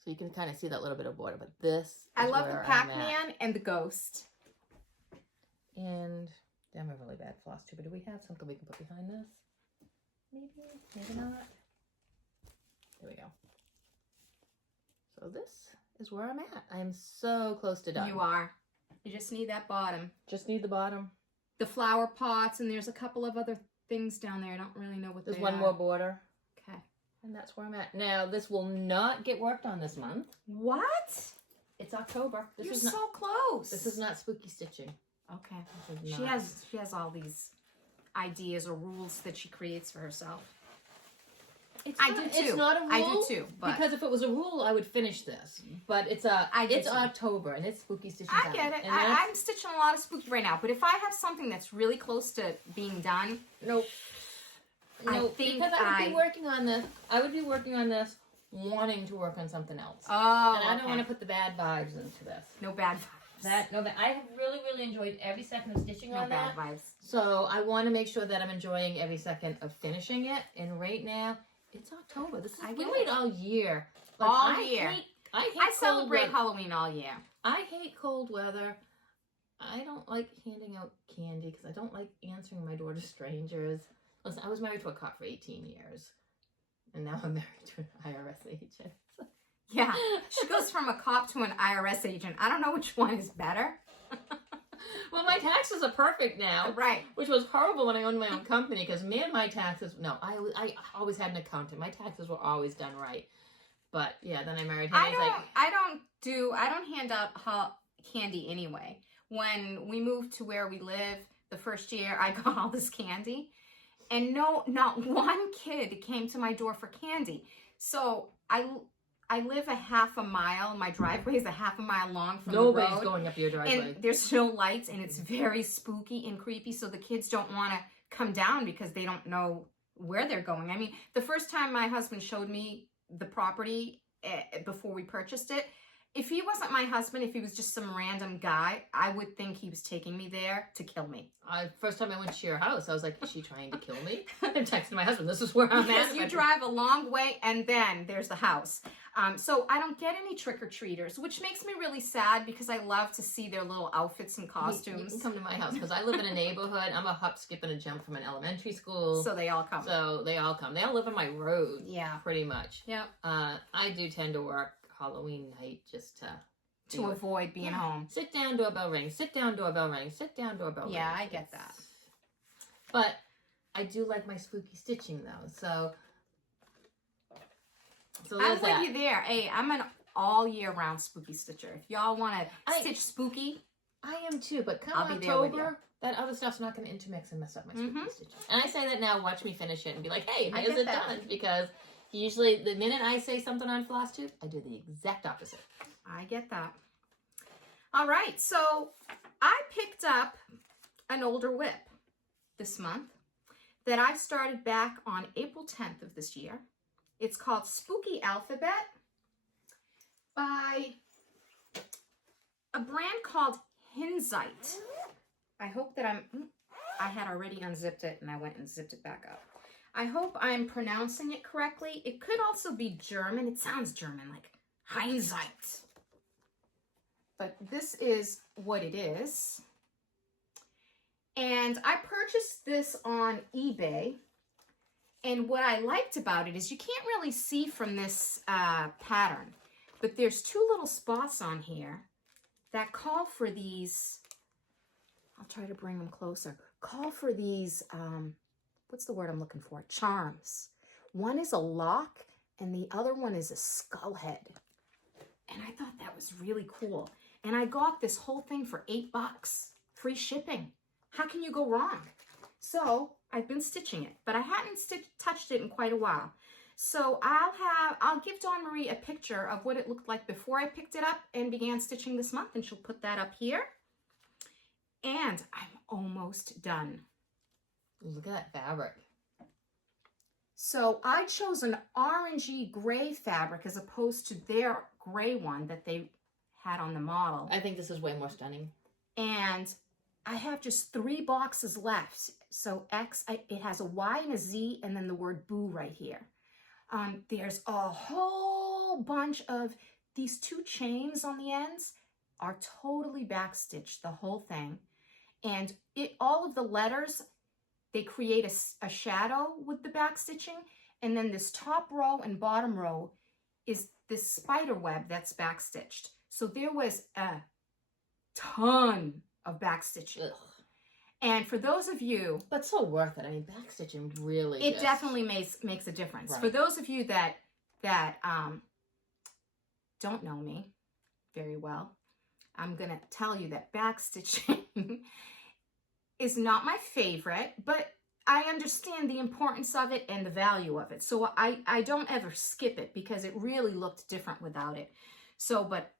So you can kind of see that little bit of border, but this is I love the where I'm Pac-Man and the ghost. at. And damn, I'm really bad floss tuber. Do we have something we can put behind this? Maybe not. There we go. So this is where I'm at. I'm so close to done. You are. You just need that bottom. Just need the bottom. The flower pots, and there's a couple of other things down there. I don't really know what There's they one are. more border. Okay. And that's where I'm at. Now, this will not get worked on this month. What? It's October. This You're is not, so close. This is not spooky stitching. Okay. This is She not. has all these ideas or rules that she creates for herself. I do too. It's not a rule. I do too. But Because if it was a rule, I would finish this. But it's October and it's spooky stitching I time. get it. And I'm stitching a lot of spooky right now. But if I have something that's really close to being done, Nope. I Nope. think Because I would be working on this. I would be working on this wanting to work on something else. oh, And I don't okay. want to put the bad vibes into this. No bad vibes. I have really enjoyed every second of stitching No on bad that. vibes. So I want to make sure that I'm enjoying every second of finishing it. And right now, it's October. This is I get really it. all year. All year. I hate I cold celebrate weather. Halloween all year. I hate cold weather. I don't like handing out candy because I don't like answering my door to strangers. Listen, I was married to a cop for 18 years. And now I'm married to an IRS agent. Yeah. She goes from a cop to an IRS agent. I don't know which one is better. Well, my taxes are perfect now. Right. Which was horrible when I owned my own company because, man, my taxes... No, I always had an accountant. My taxes were always done right. But, yeah, then I married him. I don't hand out candy anyway. When we moved to where we live the first year, I got all this candy. And not one kid came to my door for candy. So I live a half a mile. My driveway is a half a mile long from the road. Nobody's going up your driveway. And there's no lights, and it's very spooky and creepy, so the kids don't want to come down because they don't know where they're going. I mean, the first time my husband showed me the property before we purchased it, if he wasn't my husband, if he was just some random guy, I would think he was taking me there to kill me. First time I went to your house, I was like, is she trying to kill me? I'm texting my husband, this is where I'm Because at. you drive a long way, and then there's the house. So I don't get any trick-or-treaters, which makes me really sad because I love to see their little outfits and costumes. You can come to my house because I live in a neighborhood. I'm a hop, skip, and a jump from an elementary school. So they all come. So they all come. They all live on my road. Yeah. Pretty much. Yeah. I do tend to work Halloween night just to avoid being home. Sit down, doorbell ring. Sit down, doorbell ring. Sit down, doorbell ring. Yeah, I get that. But I do like my spooky stitching though. So I'm there's with that. you there. Hey, I'm an all year round spooky stitcher. If y'all want to stitch spooky, I am too, but come I'll be there with October, that other stuff's not going to intermix and mess up my spooky Mhm. stitching. And I say that now, watch me finish it and be like, hey, I here's get it that. done. Because usually the minute I say something on Flosstube, I do the exact opposite. I get that. All right, so I picked up an older whip this month that I started back on April 10th of this year. It's called Spooky Alphabet by a brand called Hinzite. I hope that I had already unzipped it and I went and zipped it back up. I hope I'm pronouncing it correctly. It could also be German. It sounds German, like Hinzite. But this is what it is. And I purchased this on eBay. And what I liked about it is you can't really see from this pattern, but there's two little spots on here that call for these, I'll try to bring them closer, call for these, what's the word I'm looking for? Charms. One is a lock and the other one is a skull head. And I thought that was really cool. And I got this whole thing for $8, free shipping. How can you go wrong? So I've been stitching it, but I hadn't touched it in quite a while. So I'll give Dawn Marie a picture of what it looked like before I picked it up and began stitching this month, and she'll put that up here. And I'm almost done. Look at that fabric. So I chose an orangey gray fabric as opposed to their gray one that they had on the model. I think this is way more stunning. And I have just 3 boxes left. So it has a Y and a Z and then the word boo right here. There's a whole bunch of these two chains on the ends are totally backstitched, the whole thing. And all of the letters, they create a shadow with the backstitching. And then this top row and bottom row is this spider web that's backstitched. So there was a ton of backstitching. Ugh. And for those of you... But so worth it. I mean, backstitching really It definitely makes a difference. Right. For those of you that don't know me very well, I'm going to tell you that backstitching is not my favorite, but I understand the importance of it and the value of it. So I don't ever skip it because it really looked different without it. So, but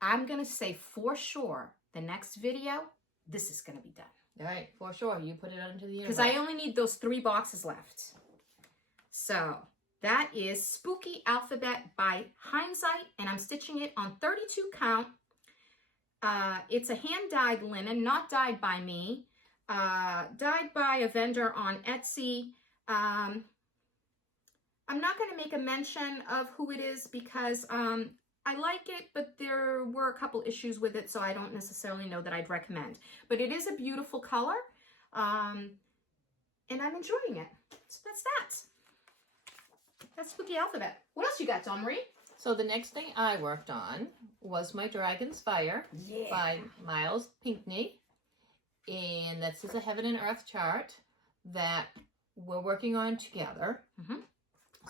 I'm going to say for sure, the next video, this is going to be done. All right, for sure. You put it out into the universe. Because I only need those 3 boxes left. So that is Spooky Alphabet by Hindsight, and I'm stitching it on 32 count. It's a hand-dyed linen, not dyed by me. Dyed by a vendor on Etsy. I'm not going to make a mention of who it is because I like it, but there were a couple issues with it, so I don't necessarily know that I'd recommend. But it is a beautiful color, and I'm enjoying it. So that's that. That's Spooky Alphabet. What else you got, Dawn Marie? So the next thing I worked on was my Dragon's Fire by Myles Pinkney. And this is a Heaven and Earth chart that we're working on together.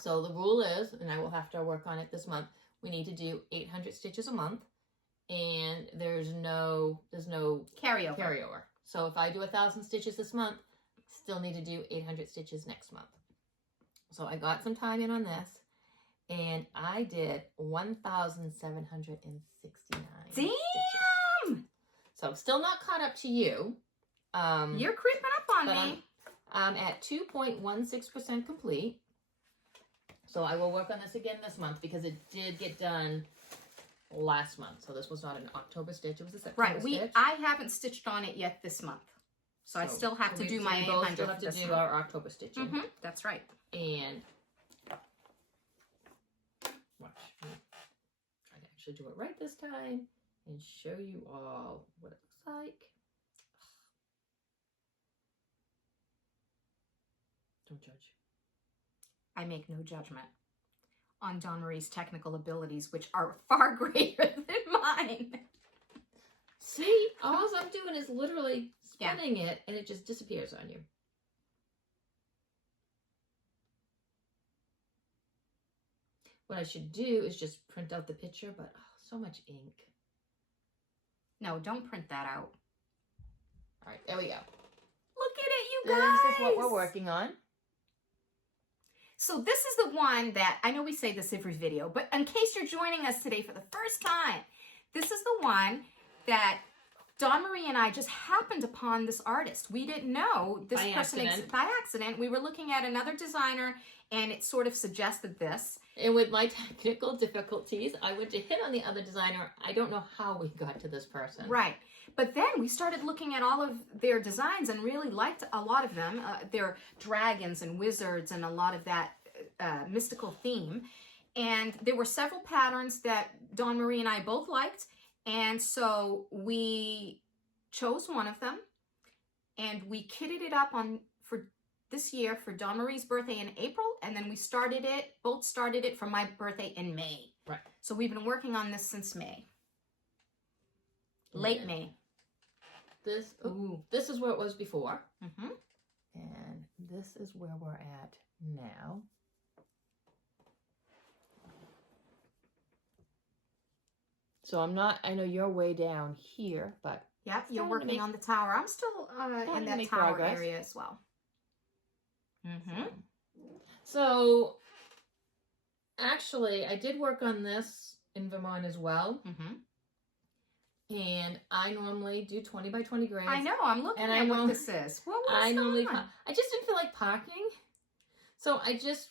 So the rule is, and I will have to work on it this month, we need to do 800 stitches a month, and there's no carryover. So if I do 1,000 stitches this month, still need to do 800 stitches next month. So I got some time in on this, and I did 1,769 Damn! stitches. So I'm still not caught up to you. You're creeping up on me. I'm at 2.16% complete. So I will work on this again this month because it did get done last month. So this was not an October stitch, it was a September stitch. I haven't stitched on it yet this month. So I still have to do my 800. We still have to do our October stitching. That's right. And watch. I can actually do it right this time and show you all what it looks like. Don't judge. I make no judgment on Dawn Marie's technical abilities, which are far greater than mine. See, all I'm doing is literally spinning it, and it just disappears on you. What I should do is just print out the picture, but so much ink. No, don't print that out. All right, there we go. Look at it, you guys. This is what we're working on. So this is the one that, I know we say this every video, but in case you're joining us today for the first time, this is the one that Dawn Marie and I just happened upon this artist. We didn't know this person by accident. We were looking at another designer and it sort of suggested this. And with my technical difficulties, I went to hit on the other designer. I don't know how we got to this person. Right. But then we started looking at all of their designs and really liked a lot of them. Their dragons and wizards and a lot of that mystical theme. And there were several patterns that Dawn Marie and I both liked. And so we chose one of them and we kitted it up for this year for Dawn Marie's birthday in April. And then we both started it for my birthday in May. Right. So we've been working on this since May. Late May. This is where it was before. Mm-hmm. And this is where we're at now. So I know you're way down here, but... Yeah, you're working on the tower. I'm still in that tower area as well. Mm-hmm. So, actually, I did work on this in Vermont as well. Mm-hmm. And I normally do 20 by 20 grades. I know, I'm looking at what this is. What was I just didn't feel like parking. So I just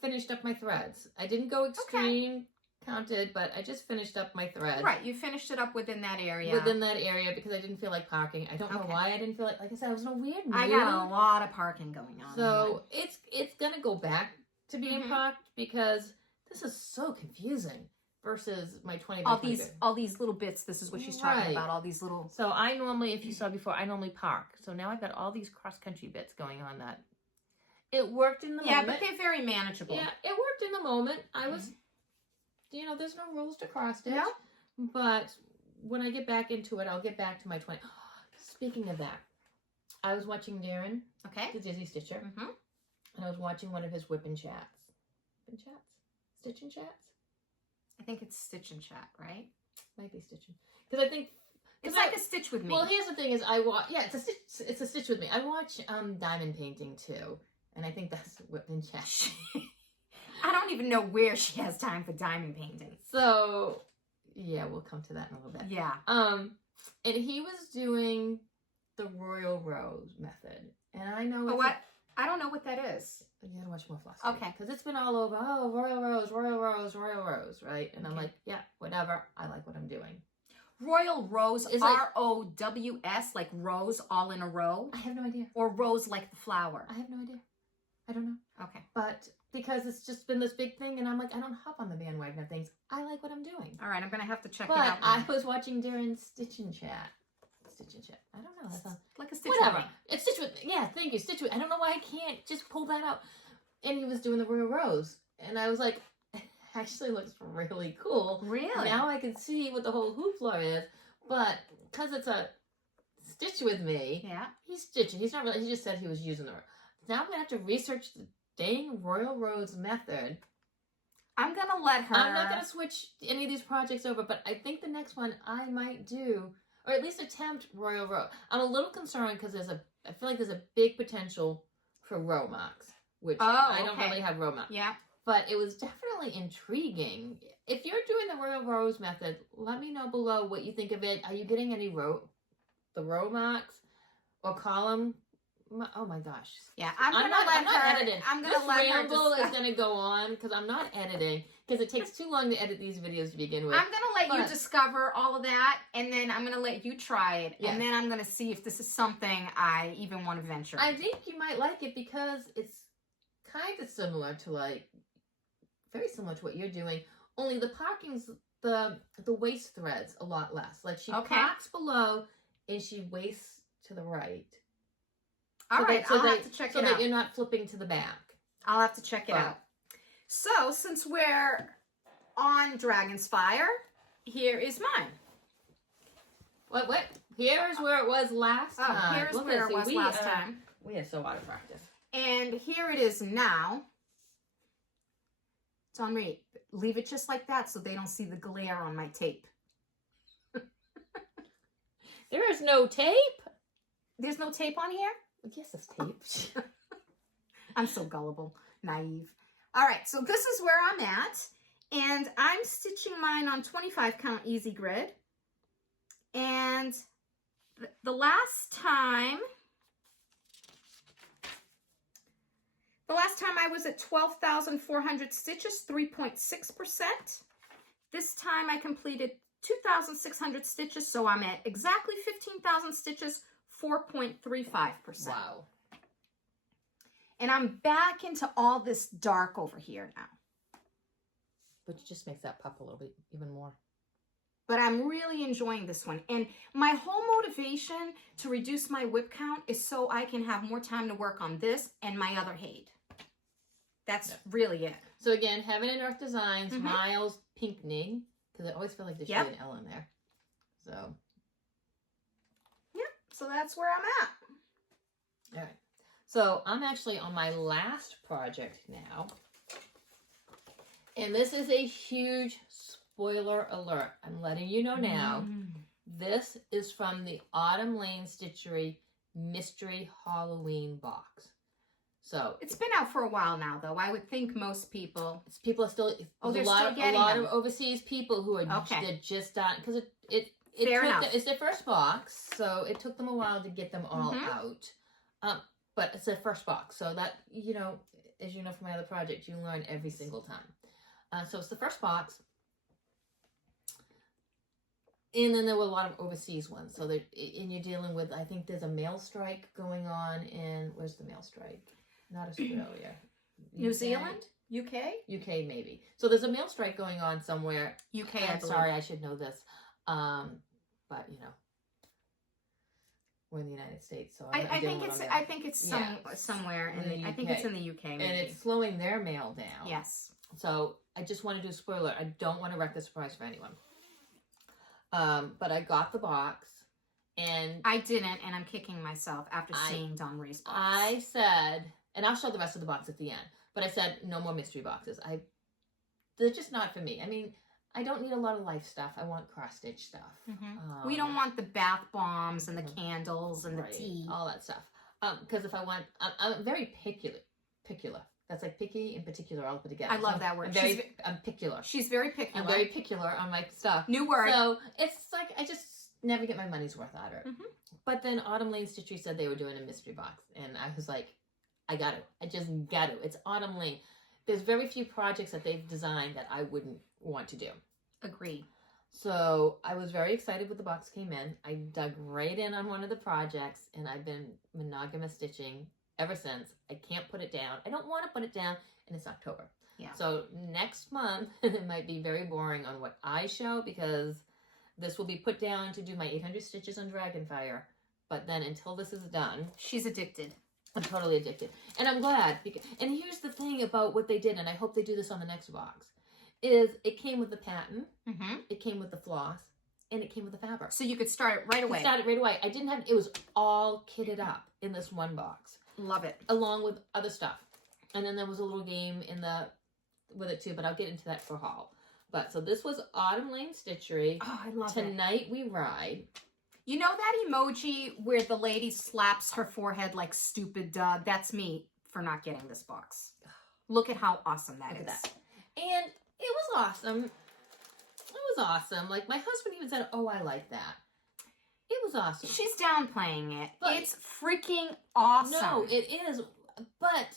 finished up my threads. I didn't go extreme counted, but I just finished up my threads. Right, you finished it up within that area. Within that area because I didn't feel like parking. I don't know why I didn't feel like I said, I was in a weird mood. I got a lot of parking going on. So it's going to go back to being parked because this is so confusing. versus my 20 by 20 bit. All these little bits. This is what she's talking about. All these little. So I normally, if you saw before, I normally park. So now I've got all these cross-country bits going on that. It worked in the moment. Yeah, but they're very manageable. Yeah, it worked in the moment. I was, you know, there's no rules to cross-stitch. Yeah. But when I get back into it, I'll get back to my 20. Speaking of that, I was watching Darren, the Dizzy Stitcher, and I was watching one of his whipping chats. Whipping chats? Stitching chats? I think it's Stitch and Chat, right? Might be stitching. Because I think... It's like a Stitch with me. Well, here's the thing is I watch... Yeah, it's a Stitch with me. I watch diamond painting, too. And I think that's whipping chat. I don't even know where she has time for diamond painting. So, yeah, we'll come to that in a little bit. Yeah. And he was doing the Royal Rose method. And I know it's... what? I don't know what that is. You gotta watch more Flosstube. Okay. Because it's been all over, oh, Royal Rose, Royal Rose, Royal Rose, right? And I'm like, yeah, whatever. I like what I'm doing. Royal Rose, Is like- R-O-W-S, like rose all in a row? I have no idea. Or rose like the flower? I have no idea. I don't know. Okay. But because it's just been this big thing and I'm like, I don't hop on the bandwagon of things. I like what I'm doing. All right, I'm going to have to check it But out. I was watching Darren's Stitch and Chat. Stitch and Chat. I don't know. That sounds... Like a Stitch Whatever. with me. It's Stitch with... Yeah, thank you. Stitch with... I don't know why I can't just pull that out. And he was doing the Royal Rose. And I was like, it actually looks really cool. Really? Now I can see what the whole hoopla is. But because it's a Stitch with me, Yeah. he's stitching. He's not really... He just said he was using the... Now I'm going to have to research the dang Royal Rose method. I'm going to let her... I'm not going to switch any of these projects over, but I think the next one I might do... Or at least attempt Royal Rose. I'm a little concerned because I feel like there's a big potential for row marks, which I don't really have row marks. Yeah. But it was definitely intriguing. If you're doing the Royal Rose method, let me know below what you think of it. Are you getting any row marks or column? Oh my gosh. Yeah, I'm going to let her... Editing. I'm going to let her... This ramble is going to go on because I'm not editing because it takes too long to edit these videos to begin with. I'm going to let you discover all of that, and then I'm going to let you try it, and then I'm going to see if this is something I even want to venture. I think you might like it because it's kind of similar to, like, very similar to what you're doing, only the parking's, the waist thread's a lot less. Like, she parks below, and she wastes to the right. All right, I'll have to check it out. So that you're not flipping to the back. I'll have to check it out. So, since we're on Dragon's Fire, here is mine. What? Here's where it was last time. Here's where it was last time. We are so out of practice. And here it is now. It's on me. Leave it just like that so they don't see the glare on my tape. There is no tape? There's no tape on here? Yes, there's tape. I'm so gullible, naive. All right, so this is where I'm at. And I'm stitching mine on 25 count easy grid. And the last time I was at 12,400 stitches, 3.6%. This time I completed 2,600 stitches, so I'm at exactly 15,000 stitches, 4.35%. Wow. And I'm back into all this dark over here now. Which just makes that pop a little bit even more. But I'm really enjoying this one. And my whole motivation to reduce my whip count is so I can have more time to work on this and my other HAED. That's really it. So again, Heaven and Earth Designs, Myles, Pinkney, because I always feel like there should be an L in there. So. Yep. So that's where I'm at. All right. So I'm actually on my last project now. And this is a huge spoiler alert. I'm letting you know now. This is from the Autumn Lane Stitchery Mystery Halloween box. So it's been out for a while now, though. I would think most people are still. They're a still getting a lot them. Of overseas people who are they're just starting because it's their first box, so it took them a while to get them all out. But it's their first box, so that as you know from my other project, you learn every single time. So it's the first box. And then there were a lot of overseas ones. So and you're dealing with, I think there's a mail strike going on in, where's the mail strike? Not Australia. New Zealand? UK? UK maybe. So there's a mail strike going on somewhere. UK, I I'm believe. sorry, I should know this. But you know, we're in the United States, so I think it's somewhere in the I think it's in the UK, maybe. And it's slowing their mail down. Yes. So I just want to do a spoiler. I don't want to wreck the surprise for anyone. But I got the box, and I didn't, and I'm kicking myself after seeing Don Ray's box. I said, and I'll show the rest of the box at the end. But I said no more mystery boxes. They're just not for me. I mean, I don't need a lot of life stuff. I want cross-stitch stuff. Mm-hmm. We don't want the bath bombs and the candles and the tea. All that stuff. Because if I want... I'm very picular. That's like picky and particular all put together. I love that word. I'm picular. She's very picular. I'm very picular on my stuff. New word. So it's like I just never get my money's worth out of it. Mm-hmm. But then Autumn Lane Stitchery said they were doing a mystery box. And I was like, I got to. I just got to. It's Autumn Lane. There's very few projects that they've designed that I wouldn't want to do. Agree. So I was very excited when the box came in. I dug right in on one of the projects, and I've been monogamous stitching ever since. I can't put it down. I don't want to put it down, and it's October. Yeah. So next month, it might be very boring on what I show, because this will be put down to do my 800 stitches on Dragonfire. But then until this is done... She's addicted. I'm totally addicted. And I'm glad. And here's the thing about what they did, and I hope they do this on the next box, is it came with the pattern, it came with the floss, and it came with the fabric. So you could start it right away. Start it right away. I didn't have... It was all kitted up in this one box. Love it. Along with other stuff. And then there was a little game with it too, but I'll get into that for haul. But, so this was Autumn Lane Stitchery. Oh, I love it. Tonight We Ride. You know that emoji where the lady slaps her forehead like stupid Doug? That's me for not getting this box. Look at how awesome that is. Look at that. And it was awesome. It was awesome. Like, my husband even said, oh, I like that. It was awesome. She's downplaying it. But it's freaking awesome. No, it is. But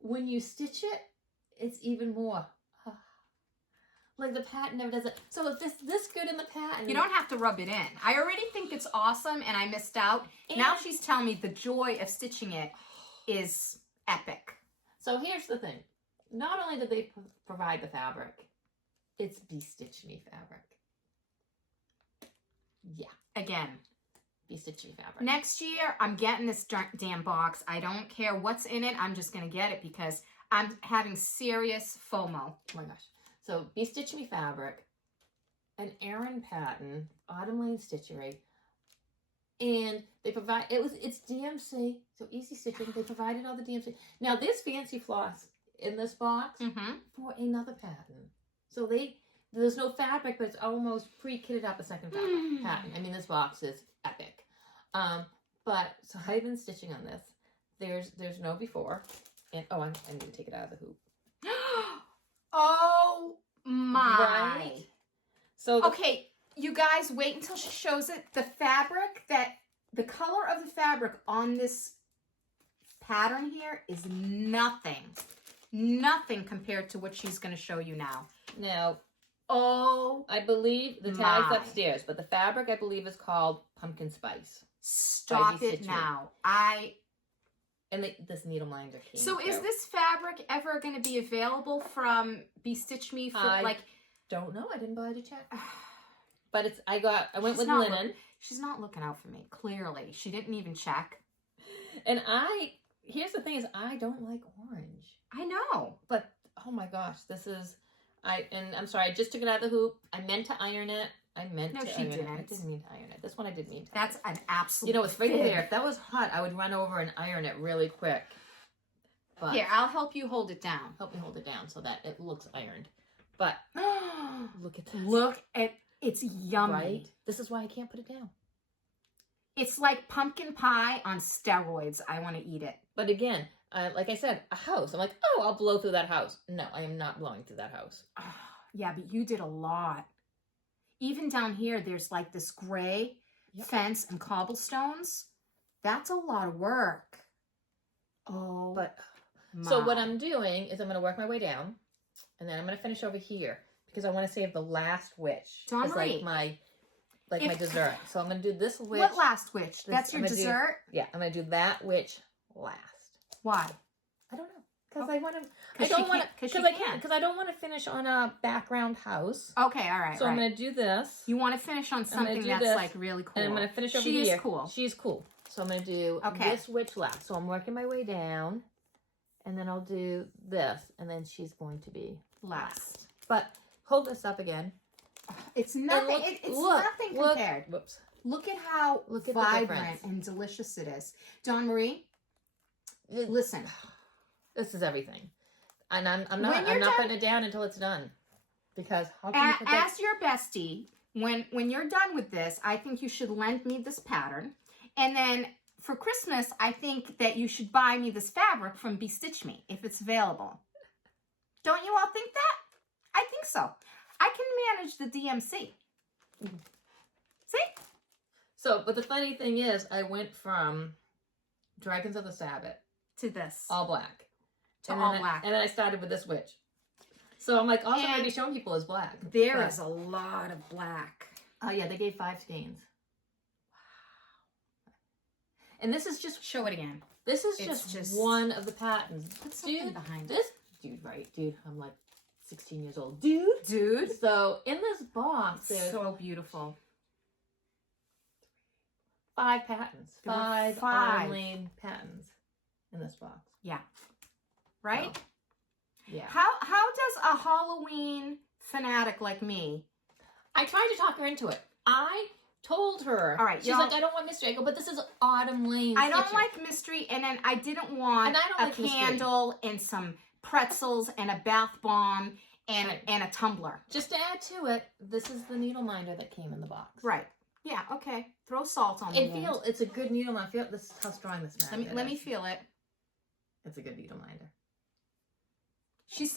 when you stitch it, it's even more. Like, the pattern never does it. So if this good in the pattern... You don't have to rub it in. I already think it's awesome, and I missed out. And now she's telling me the joy of stitching it is epic. So here's the thing. Not only did they provide the fabric, it's Be-Stitch Me fabric. Yeah. Again. Be-Stitch Me fabric. Next year, I'm getting this damn box. I don't care what's in it. I'm just going to get it because I'm having serious FOMO. Oh my gosh. So, Be-Stitch Me fabric, an Aran pattern, Autumn Lane Stitchery, and they provide, it's DMC, so easy stitching. They provided all the DMC. Now, there's fancy floss in this box for another pattern. So, there's no fabric, but it's almost pre-kitted up a second pattern. I mean, this box is epic. But, so I've been stitching on this. There's no before. And, oh, I need to take it out of the hoop. Oh my. Right? So okay, you guys wait until she shows it. The color of the fabric on this pattern here is nothing. Nothing compared to what she's going to show you now. Now, I believe the tag's upstairs, but the fabric I believe is called Pumpkin Spice. Stop it now. And this needle minder came. So is this fabric ever going to be available from Be-Stitch Me for don't know. I didn't bother to check. But I went with linen. She's not looking out for me. Clearly. She didn't even check. And here's the thing is I don't like orange. I know. But oh my gosh, and I'm sorry, I just took it out of the hoop. I meant to iron it. I didn't. I didn't mean to iron it. This one I did mean to. That's an absolute. You know, it's right there. If that was hot, I would run over and iron it really quick. But here, I'll help you hold it down. Help me hold it down so that it looks ironed. But look at this. Look at it's yummy. Right? This is why I can't put it down. It's like pumpkin pie on steroids. I want to eat it. But again, like I said, a house. I'm like, oh, I'll blow through that house. No, I am not blowing through that house. Yeah, but you did a lot. Even down here, there's like this gray fence and cobblestones. That's a lot of work. Oh, but so what I'm doing is I'm going to work my way down, and then I'm going to finish over here because I want to save the last witch. It's like my dessert. So I'm going to do this witch. What last witch? That's your dessert? I'm going to do that witch last. Why? I don't know. because I want to. I 'Cause don't she want to can't- 'cause because she I can't can't. because I don't want to finish on a background house. Okay, all right. So I'm gonna do this. You want to finish on something do that's this, like really cool. And I'm gonna finish over She here. is cool. She's cool. So I'm gonna do this witch last. So I'm working my way down, and then I'll do this, and then she's going to be last. But hold this up again. It's nothing. Look, It's look, nothing look. compared. Whoops. Look at how Look at the vibrant difference. and delicious it is. Dawn Marie, listen. This is everything, and I'm When not you're done- putting it down until it's done, because how can you forget? As your bestie, when you're done with this, I think you should lend me this pattern, and then for Christmas, I think that you should buy me this fabric from Bestitch Me if it's available. Don't you all think that? I think so. I can manage the DMC. See? So, but the funny thing is, I went from Dragons of the Sabbat To this. all black To and all then black. and then I started with this witch. So I'm like, all I'm And going to be showing people is black. There But- is a lot of black. Oh yeah, they gave 5 skeins. Wow. And this is just Show it again. this is It's just- one of the patterns. Put something Dude, behind it. this dude, right? Dude, I'm like 16 years old. Dude. Dude. So in this box, there's So beautiful. 5 patterns. There were 5 5. autumn patterns in this box. Yeah. Right? So, yeah. How does a Halloween fanatic like me? I tried to talk her into it. I told her. All right, She's y'all- like, I don't want mystery. I go, but this is Autumn Lane. I don't Stitchery. like mystery, and then I didn't want And I don't a like mystery. candle and some pretzels and a bath bomb and Right. and a tumbler. Just to add to it, this is the needle minder that came in the box. Right. Yeah. Okay. Throw salt on the And wound. feel it's a good needle minder. Feel this is how strong this magnet Let me is. feel it. It's a good needle minder. She's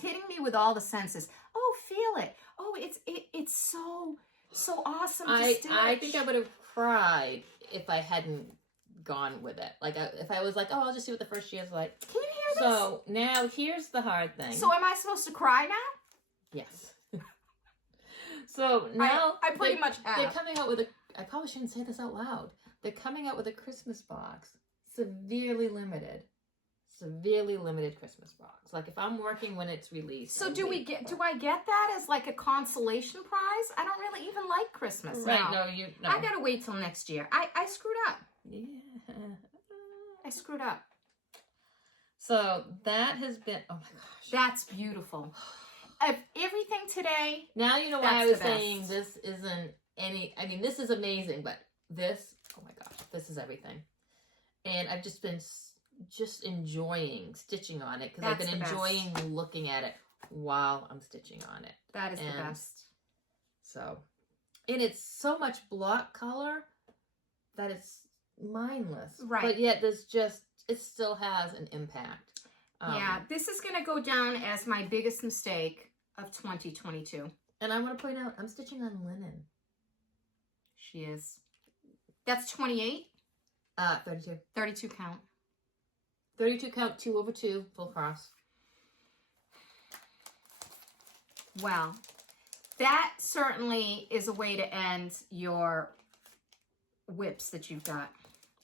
hitting me with all the senses. Oh, feel it. Oh, it's so awesome to stitch. I think I would have cried if I hadn't gone with it. Like if I was like, oh, I'll just see what the first year's like. Can you hear this? So now here's the hard thing. So am I supposed to cry now? Yes. So now I pretty much have. They're coming out with a. I probably shouldn't say this out loud. They're coming out with a Christmas box, severely limited Christmas box. Like if I'm working when it's released. So I'll do wait I for it. get that as like a consolation prize? I don't really even like Christmas. Right? now. No. I gotta wait till next year. I screwed up. Yeah. I screwed up. So that has been. Oh my gosh. That's beautiful. Everything today. Now you know why I That's was the best. saying this isn't any. I mean, this is amazing, but this. Oh my gosh, this is everything. And I've just been just enjoying stitching on it because I've That's been the best. enjoying looking at it while I'm stitching on it. That is the And best. So, and it's so much block color that it's mindless. Right. But yet there's just, it still has an impact. Yeah, this is gonna go down as my biggest mistake of 2022. And I want to point out, I'm stitching on linen. She is. That's 28. 32. 32 count. 32 count, 2 over 2, full cross. Well, that certainly is a way to end your whips that you've got.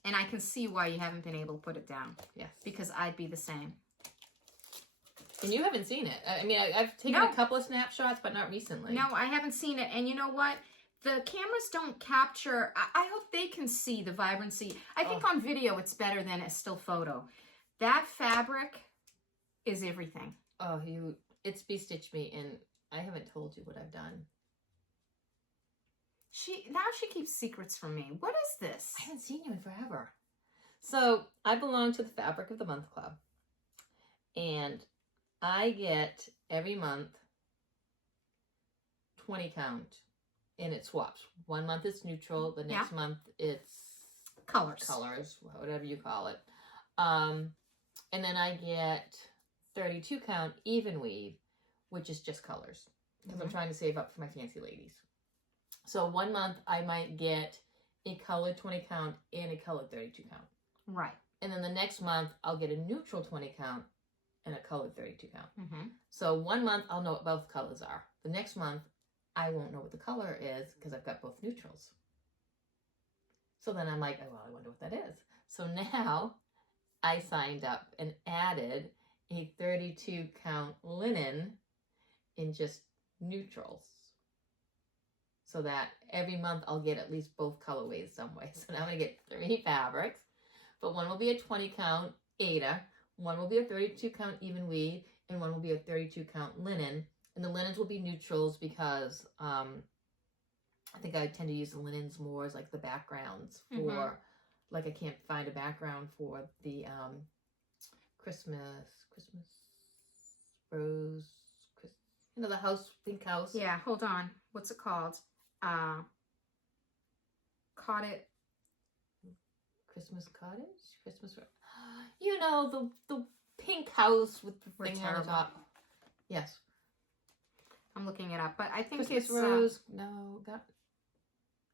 And I can see why you haven't been able to put it down. Yes. Because I'd be the same. And you haven't seen it. I mean, I've taken No. a couple of snapshots, but not recently. No, I haven't seen it. And you know what? The cameras don't capture. I hope they can see the vibrancy. I think on video it's better than a still photo. That fabric is everything. Oh, it's Bestitch Me, and I haven't told you what I've done. Now she keeps secrets from me. What is this? I haven't seen you in forever. So I belong to the Fabric of the Month Club. And I get every month 20 count. And it swaps. 1 month it's neutral. The next month it's Colors. Whatever you call it. And then I get 32 count even weave, which is just colors. Because I'm trying to save up for my fancy ladies. So 1 month I might get a colored 20 count and a colored 32 count. Right. And then the next month I'll get a neutral 20 count and a colored 32 count. Mm-hmm. So 1 month I'll know what both colors are. The next month I won't know what the color is because I've got both neutrals. So then I'm like, oh, well, I wonder what that is. So now I signed up and added a 32 count linen in just neutrals. So that every month I'll get at least both colorways some way. So now I'm going to get 3 fabrics, but one will be a 20 count Aida, one will be a 32 count even weave, and one will be a 32 count linen. And the linens will be neutrals because I think I tend to use the linens more as like the backgrounds for, like I can't find a background for the Christmas rose, you know, the house, pink house. Yeah, hold on. What's it called? Caught it. Christmas cottage? Christmas, you know, the pink house with the thing on the top. Yes. I'm looking it up, but I think Christmas it's rose. No, that.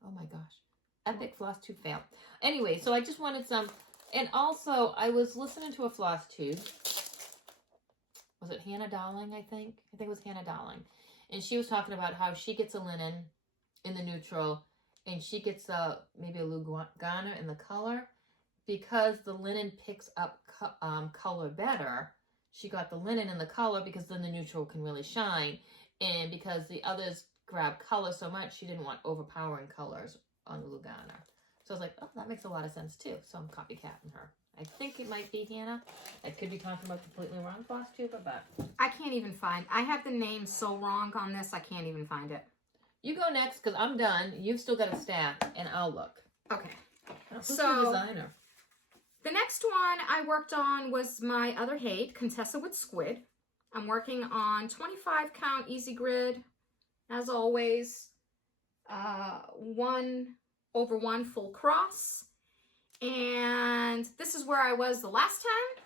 Oh my gosh, epic Flosstube fail. Anyway, so I just wanted some, and also I was listening to a Flosstube. Was it Hannah Darling? I think it was Hannah Darling, and she was talking about how she gets a linen in the neutral, and she gets maybe a Lugana in the color, because the linen picks up color better. She got the linen in the color because then the neutral can really shine. And because the others grab color so much, she didn't want overpowering colors on the Lugana. So I was like, oh, that makes a lot of sense too. So I'm copycatting her. I think it might be Hannah. I could be talking about completely wrong Flosstuber, but I can't even find. I have the name so wrong on this, I can't even find it. You go next because I'm done. You've still got a stack, and I'll look. Okay. Who's your designer? The next one I worked on was my other HAED, Contessa with Squid. I'm working on 25 count easy grid, as always, 1/1 full cross. And this is where I was the last time,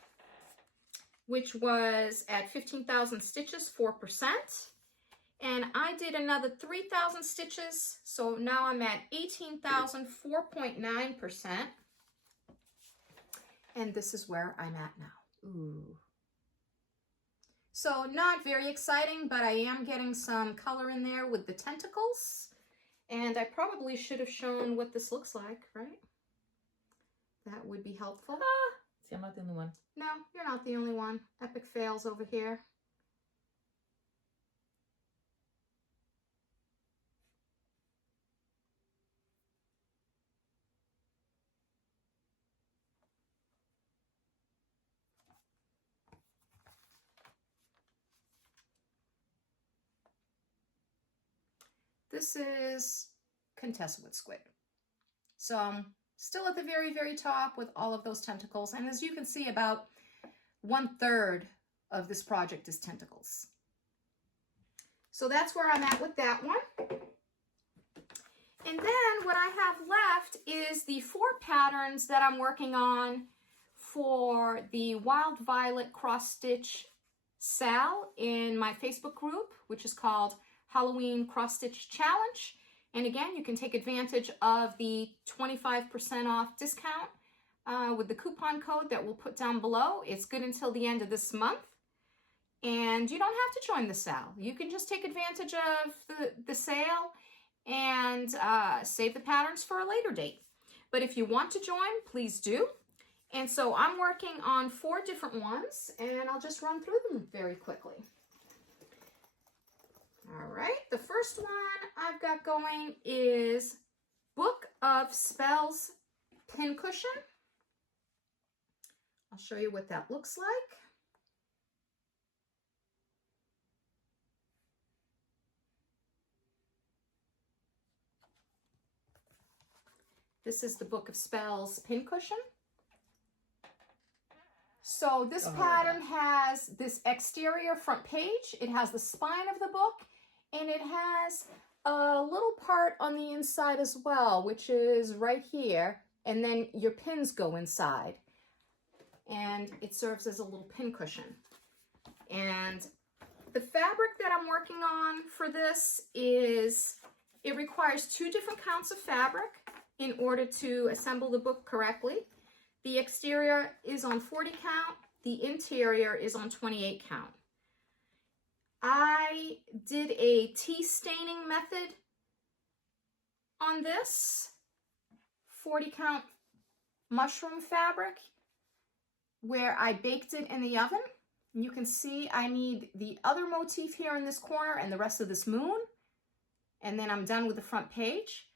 which was at 15,000 stitches, 4%. And I did another 3,000 stitches, so now I'm at 18,000, 4.9%. And this is where I'm at now. Ooh. So not very exciting, but I am getting some color in there with the tentacles. And I probably should have shown what this looks like, right? That would be helpful. See, I'm not the only one. No, you're not the only one. Epic fails over here. This is Contessa with Squid. So I'm still at the very, very top with all of those tentacles. And as you can see, about 1/3 of this project is tentacles. So that's where I'm at with that one. And then what I have left is the 4 patterns that I'm working on for the Wild Violet Cross Stitch Sal in my Facebook group, which is called Halloween Cross Stitch Challenge. And again, you can take advantage of the 25% off discount with the coupon code that we'll put down below. It's good until the end of this month. And you don't have to join the sale. You can just take advantage of the sale and save the patterns for a later date. But if you want to join, please do. And so I'm working on 4 different ones, and I'll just run through them very quickly. All right, the first one I've got going is Book of Spells Pincushion. I'll show you what that looks like. This is the Book of Spells Pincushion. So this pattern has this exterior front page. It has the spine of the book, and it has a little part on the inside as well, which is right here. And then your pins go inside. And it serves as a little pin cushion. And the fabric that I'm working on for this is, it requires 2 different counts of fabric in order to assemble the book correctly. The exterior is on 40 count. The interior is on 28 count. I did a tea staining method on this 40 count mushroom fabric where I baked it in the oven You can see I need the other motif here in this corner and the rest of this moon. And then I'm done with the front page.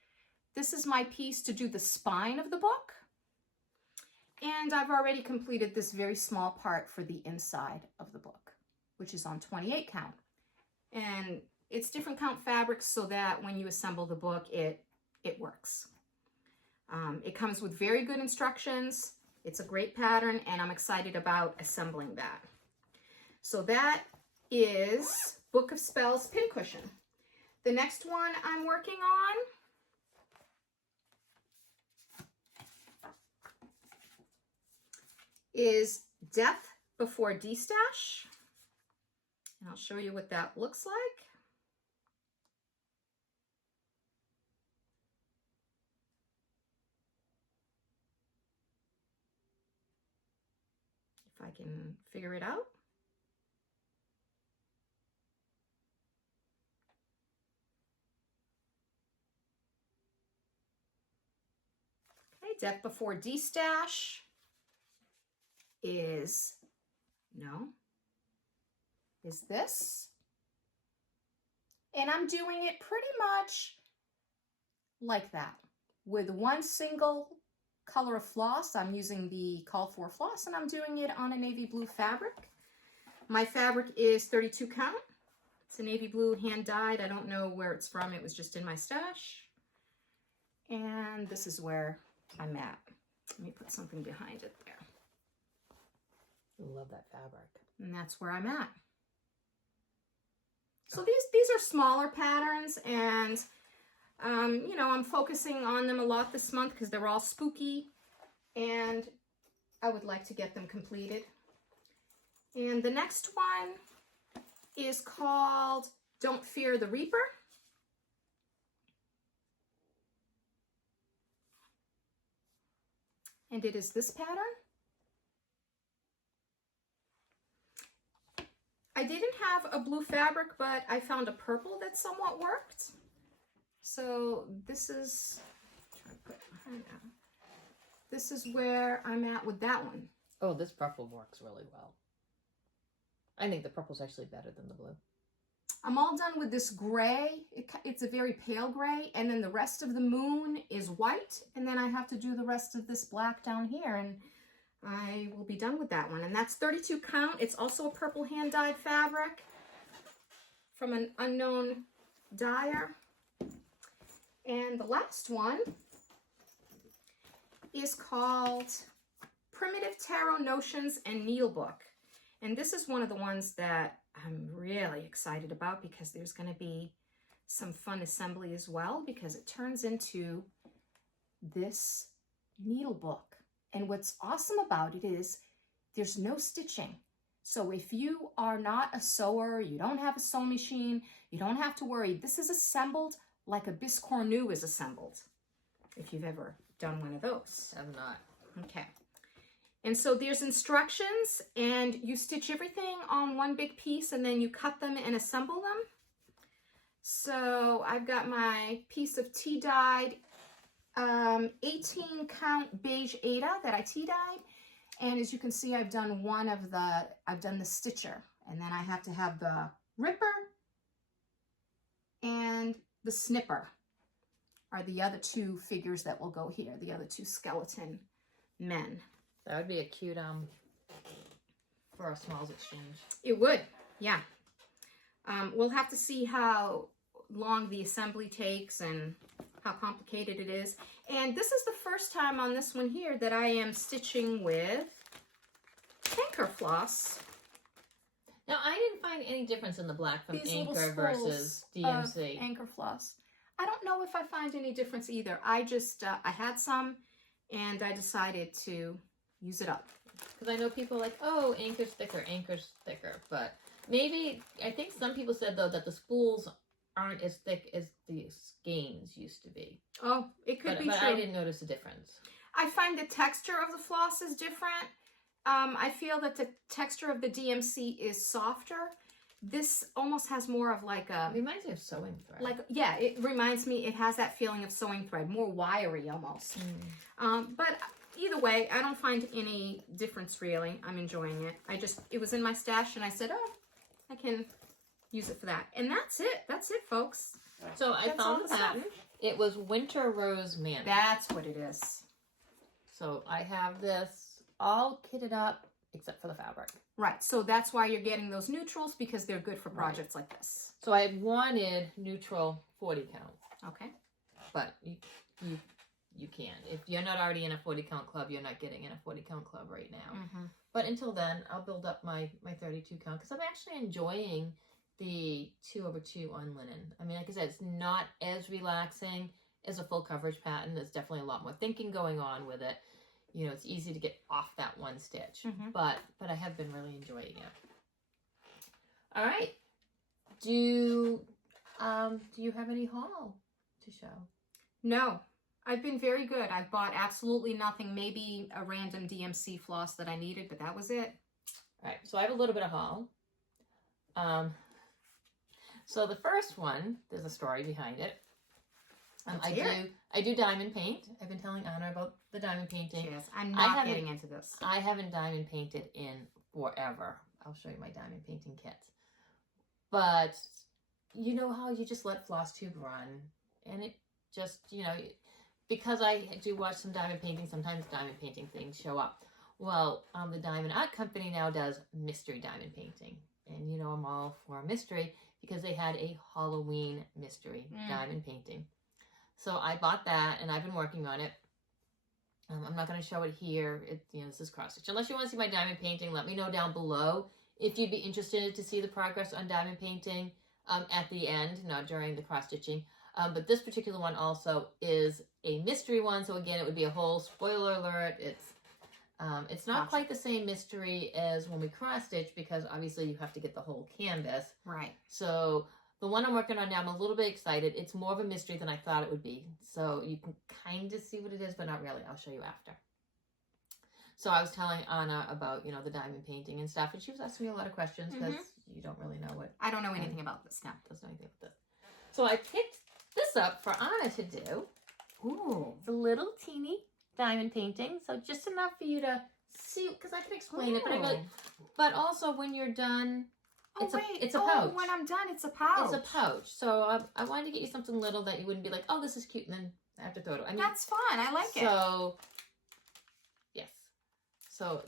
This is my piece to do the spine of the book. And I've already completed this very small part for the inside of the book, which is on 28 count. And it's different count fabrics so that when you assemble the book, it works. It comes with very good instructions. It's a great pattern, and I'm excited about assembling that. So that is Book of Spells Pincushion. The next one I'm working on is Death Before D-Stash. And I'll show you what that looks like. If I can figure it out. Okay, Death Before D-Stash is this. And I'm doing it pretty much like that with one single color of floss. I'm using the called for floss, and I'm doing it on a navy blue fabric. My fabric is 32 count. It's a navy blue hand dyed. I don't know where it's from. It was just in my stash. And this is where I'm at. Let me put something behind it there. I love that fabric. And that's where I'm at. So these are smaller patterns, and you know, I'm focusing on them a lot this month because they're all spooky, and I would like to get them completed. And the next one is called Don't Fear the Reaper. And it is this pattern. I didn't have a blue fabric, but I found a purple that somewhat worked. So this is, this is where I'm at with that one. Oh, this purple works really well. I think the purple's actually better than the blue. I'm all done with this gray. It's a very pale gray, and then the rest of the moon is white, and then I have to do the rest of this black down here, and I will be done with that one. And that's 32 count. It's also a purple hand-dyed fabric from an unknown dyer. And the last one is called Primitive Tarot Notions and Needlebook. And this is one of the ones that I'm really excited about because there's going to be some fun assembly as well, because it turns into this needlebook. And what's awesome about it is there's no stitching. So if you are not a sewer, you don't have a sewing machine, you don't have to worry. This is assembled like a biscornu is assembled, if you've ever done one of those. I'm not. Okay. And so there's instructions, and you stitch everything on one big piece, and then you cut them and assemble them. So I've got my piece of tea-dyed 18 count beige Ada that I tea-dyed. And as you can see, I've done the stitcher, and then I have to have the ripper and the snipper are the other two figures that will go here, the other two skeleton men. That would be a cute, for a smalls exchange. It would, yeah. We'll have to see how long the assembly takes and how complicated it is. And this is the first time on this one here that I am stitching with Quaker floss. Now, I didn't find any difference in the black from These Anchor versus DMC. Anchor floss. I don't know if I find any difference either. I just, I had some, and I decided to use it up. Because I know people are like, oh, Anchor's thicker, but maybe, I think some people said, though, that the spools aren't as thick as the skeins used to be. Oh, it could be but true. I didn't notice a difference. I find the texture of the floss is different. I feel that the texture of the DMC is softer. This almost has more of like a... It reminds me of sewing thread. Like, yeah, it reminds me, it has that feeling of sewing thread, more wiry almost. But, either way, I don't find any difference really. I'm enjoying it. It was in my stash and I said, oh, I can use it for that. And that's it. That's it, folks. So I found the pattern. It was Winter Rose Manor. That's what it is. So I have this all kitted up except for the fabric. Right. So that's why you're getting those neutrals, because they're good for projects like this. So I wanted neutral 40 count. Okay. But you can't. If you're not already in a 40 count club, you're not getting in a 40 count club right now. Mm-hmm. But until then, I'll build up my 32 count because I'm actually enjoying the 2/2 on linen. I mean, like I said, it's not as relaxing as a full coverage pattern. There's definitely a lot more thinking going on with it. You know, it's easy to get off that one stitch, but I have been really enjoying it. All right. Do you have any haul to show? No, I've been very good. I've bought absolutely nothing, maybe a random DMC floss that I needed, but that was it. All right, so I have a little bit of haul. So the first one, there's a story behind it. I do diamond paint. I've been telling Anna about the diamond painting. Yes, I'm not getting into this. I haven't diamond painted in forever. I'll show you my diamond painting kits. But you know how you just let Flosstube run, and it just, you know, because I do watch some diamond painting, sometimes diamond painting things show up. Well, the Diamond Art Company now does mystery diamond painting. And, you know, I'm all for mystery because they had a Halloween mystery diamond painting. So I bought that, and I've been working on it. I'm not going to show it here. This is cross stitch. Unless you want to see my diamond painting, let me know down below if you'd be interested to see the progress on diamond painting at the end, not during the cross stitching. But this particular one also is a mystery one. So again, it would be a whole spoiler alert. It's not quite the same mystery as when we cross stitch because obviously you have to get the whole canvas. Right. So the one I'm working on now, I'm a little bit excited. It's more of a mystery than I thought it would be. So you can kind of see what it is, but not really. I'll show you after. So I was telling Anna about, you know, the diamond painting and stuff, and she was asking me a lot of questions because you don't really know what. I don't know anything about this now. Doesn't know anything about this. So I picked this up for Anna to do. Ooh. It's a little teeny diamond painting. So just enough for you to see, because I can explain it, but also when you're done, it's a pouch. When I'm done, it's a pouch. It's a pouch. So I wanted to get you something little that you wouldn't be like, oh, this is cute, and then I have to throw it away. I mean, that's fun. I like it. So, yes. So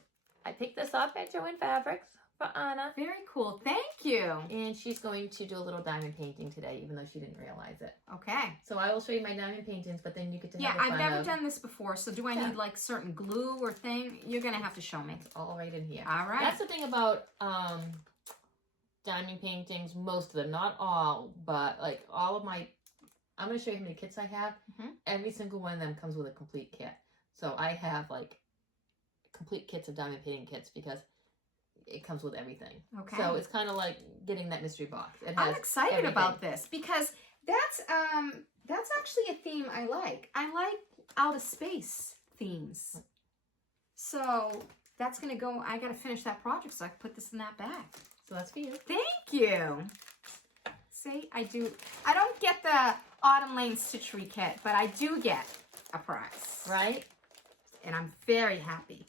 I picked this up at Joann Fabrics for Anna. Very cool. Thank you. And she's going to do a little diamond painting today, even though she didn't realize it. Okay. So I will show you my diamond paintings, but then you get to have I've never done this before. So do I need like certain glue or thing? You're going to have to show me. It's all right in here. All right. That's the thing about diamond paintings, most of them, not all, but like all of my, I'm going to show you how many kits I have. Every single one of them comes with a complete kit. So I have like complete kits of diamond painting kits because it comes with everything. Okay. So it's kind of like getting that mystery box. I'm excited about this because that's actually a theme I like. I like out of space themes. So that's going to go, I got to finish that project so I can put this in that bag. So that's for you. Thank you. See, I don't get the Autumn Lane Stitchery kit, but I do get a prize. Right? And I'm very happy.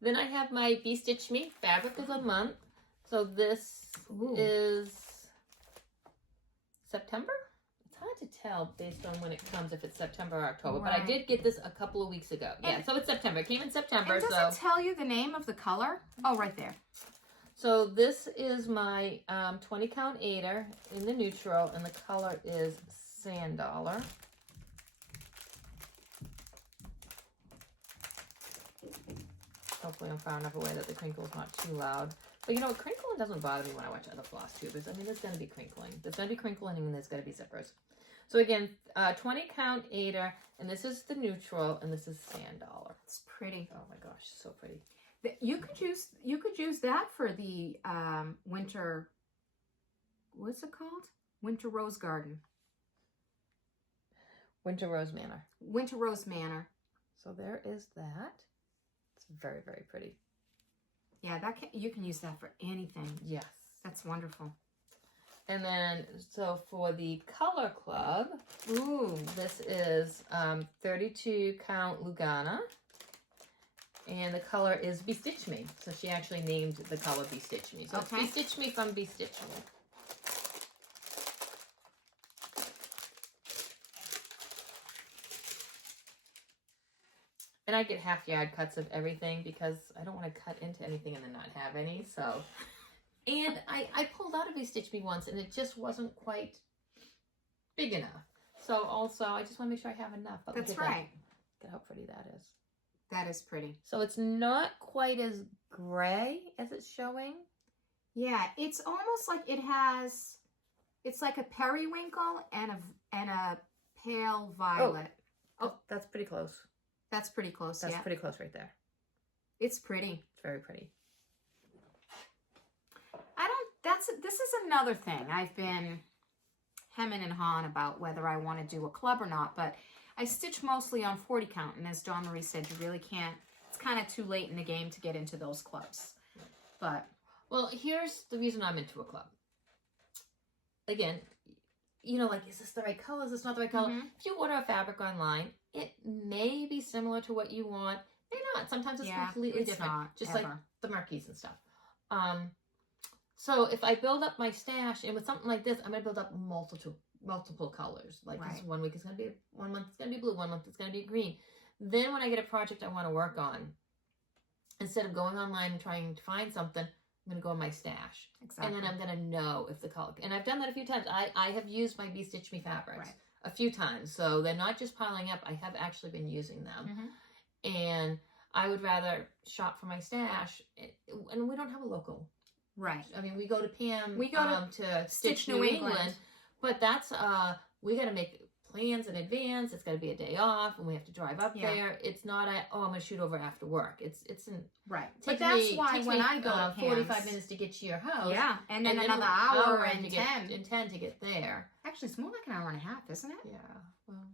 Then I have my Be Stitch Me Fabric of the Month. So this is September? It's hard to tell based on when it comes, if it's September or October. Right. But I did get this a couple of weeks ago. Yeah, so it's September. It came in September. And does it tell you the name of the color? Oh, right there. So this is my 20 count aider in the neutral, and the color is Sand Dollar. Hopefully I'm far enough away that the crinkle is not too loud. But you know, crinkling doesn't bother me when I watch other Flosstubers. I mean, there's going to be crinkling. There's going to be crinkling and there's going to be zippers. So again, 20 count aider, and this is the neutral, and this is Sand Dollar. It's pretty. Oh my gosh, so pretty. You could use that for the winter. What's it called? Winter Rose Garden. Winter Rose Manor. Winter Rose Manor. So there is that. It's very, very pretty. Yeah, you can use that for anything. Yes. That's wonderful. And then, so for the Color Club, this is 32 count Lugana. And the color is Bestitch Me. So she actually named the color Bestitch Me. So Okay. it's Bestitch Me from Bestitch Me. And I get half yard cuts of everything because I don't want to cut into anything and then not have any. So, and I pulled out of Bestitch Me once and it just wasn't quite big enough. So also, I just want to make sure I have enough. But That's right. Look at how pretty that is. That is pretty. So it's not quite as gray as it's showing. Yeah, it's almost like it has, it's like a periwinkle and a pale violet. Oh, that's pretty close. That's pretty close, That's pretty close right there. It's pretty. It's very pretty. This is another thing. I've been hemming and hawing about whether I want to do a club or not, but I stitch mostly on 40 count, and as Dawn Marie said, you really can't, it's kind of too late in the game to get into those clubs. But, well, here's the reason I'm into a club. Again, you know, like, is this the right color? Is this not the right color? Mhm. If you order a fabric online, it may be similar to what you want. They're not. Sometimes it's completely different. Not, just ever. like the Murkies and stuff. So if I build up my stash, and with something like this, I'm going to build up multiple colors. Like this 1 week is going to be, 1 month it's going to be blue, 1 month it's going to be green. Then when I get a project I want to work on, instead of going online and trying to find something, I'm going to go in my stash. Exactly. And then I'm going to know if the color, and I've done that a few times. I have used my Bestitch Me fabrics a few times. So they're not just piling up. I have actually been using them. And I would rather shop for my stash. And we don't have a local. Right. I mean, we go to Pam. We go to Stitch New England. But that's, we got to make plans in advance. It's got to be a day off, and we have to drive up there. It's not I'm going to shoot over after work. It's But that's why when I go to 45 Pam's, minutes to get to your house. Yeah, and then another hour and 10. And 10 to get there. Actually, it's more like an hour and a half, isn't it? Yeah, well,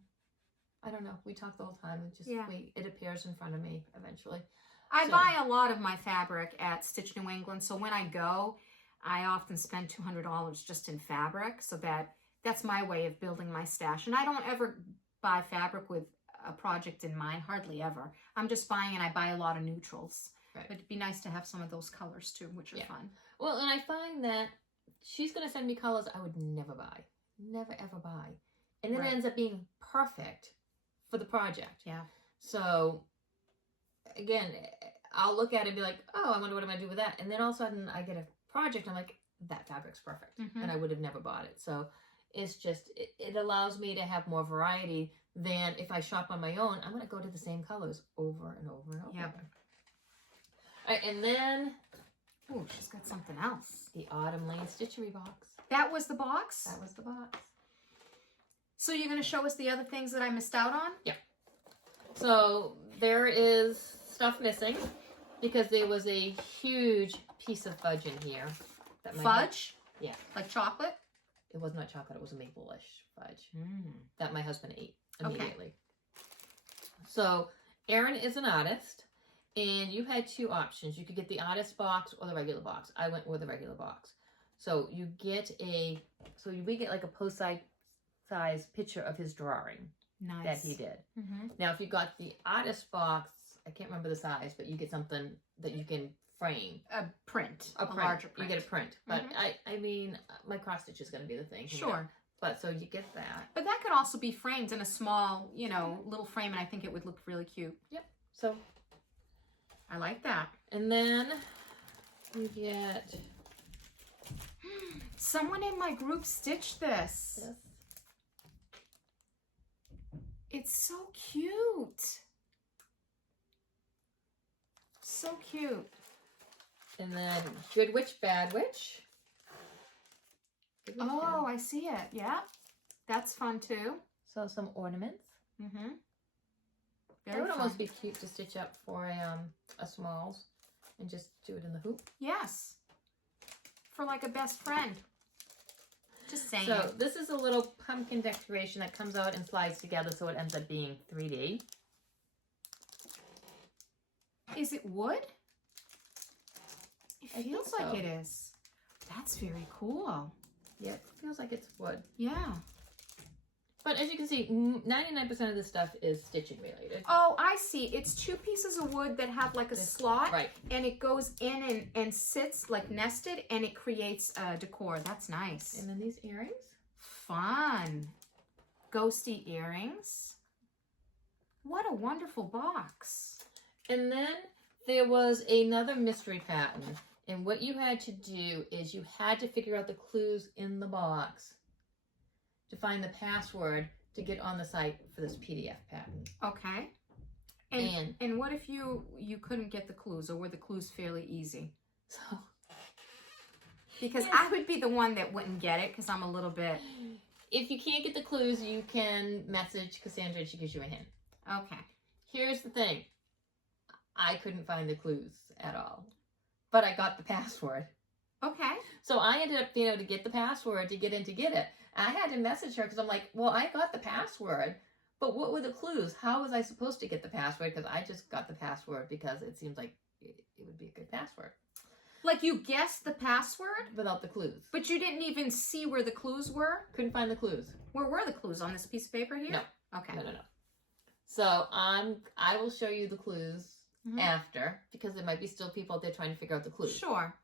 I don't know. We talk the whole time. It just, it appears in front of me eventually. I buy a lot of my fabric at Stitch New England, so when I go, I often spend $200 just in fabric, so that's my way of building my stash. And I don't ever buy fabric with a project in mind, hardly ever. I'm just buying, and I buy a lot of neutrals. Right. But it'd be nice to have some of those colors too, which are fun. Well, and I find that she's going to send me colors I would never buy. Never, ever buy. And then it ends up being perfect for the project. Yeah. So, again, I'll look at it and be like, oh, I wonder what I'm going to do with that. And then all of a sudden I get a project, I'm like, that fabric's perfect. And I would have never bought it. So it's just, it allows me to have more variety than if I shop on my own. I'm going to go to the same colors over and over and over again. All right, and then... Oh, she's got something else. The Autumn Lane Stitchery box. That was the box? That was the box. So you're going to show us the other things that I missed out on? Yeah. So there is stuff missing because there was a huge piece of fudge in here. Fudge? Yeah. Like chocolate? It was not chocolate. It was a maple-ish fudge that my husband ate immediately. Okay. So Erin is an artist, and you had two options. You could get the artist box or the regular box. I went with the regular box. So you get we get like a post-size picture of his drawing that he did. Now, if you got the artist box, I can't remember the size, but you get something that you can frame. A print. A larger print. You get a print. But I mean, my cross stitch is going to be the thing. Sure. But so you get that. But that could also be framed in a small, little frame, and I think it would look really cute. Yep. So I like that. And then you get... Someone in my group stitched this. Yes. It's so cute. So cute. And then Good Witch, Bad Witch. Oh, I see it. Yeah. That's fun too. So some ornaments. Very That would fun. almost be cute to stitch up for a smalls and just do it in the hoop. Yes. For like a best friend. Just saying. So this is a little pumpkin decoration that comes out and slides together, so it ends up being 3D. Is it wood? It feels like so. it is. That's very cool. Yeah, it feels like it's wood. Yeah. But as you can see, 99% of this stuff is stitching related. Oh, I see. It's 2 pieces of wood that have like a slot. Right. And it goes in and sits like nested and it creates decor. That's nice. And then these earrings. Fun. Ghosty earrings. What a wonderful box. And then there was another mystery pattern. And what you had to do is you had to figure out the clues in the box to find the password to get on the site for this PDF pattern. Okay. And what if you couldn't get the clues, or were the clues fairly easy? So, because I would be the one that wouldn't get it because I'm a little bit... If you can't get the clues, you can message Cassandra and she gives you a hint. Okay. Here's the thing. I couldn't find the clues at all. But I got the password. Okay. So I ended up being able to get the password to get in to get it. I had to message her because I'm like, well, I got the password, but what were the clues? How was I supposed to get the password? Because I just got the password because it seems like it would be a good password. Like you guessed the password? Without the clues. But you didn't even see where the clues were? Couldn't find the clues. Where were the clues? On this piece of paper here? No. Okay. No. So I will show you the clues after, because there might be still people out there trying to figure out the clues. Sure.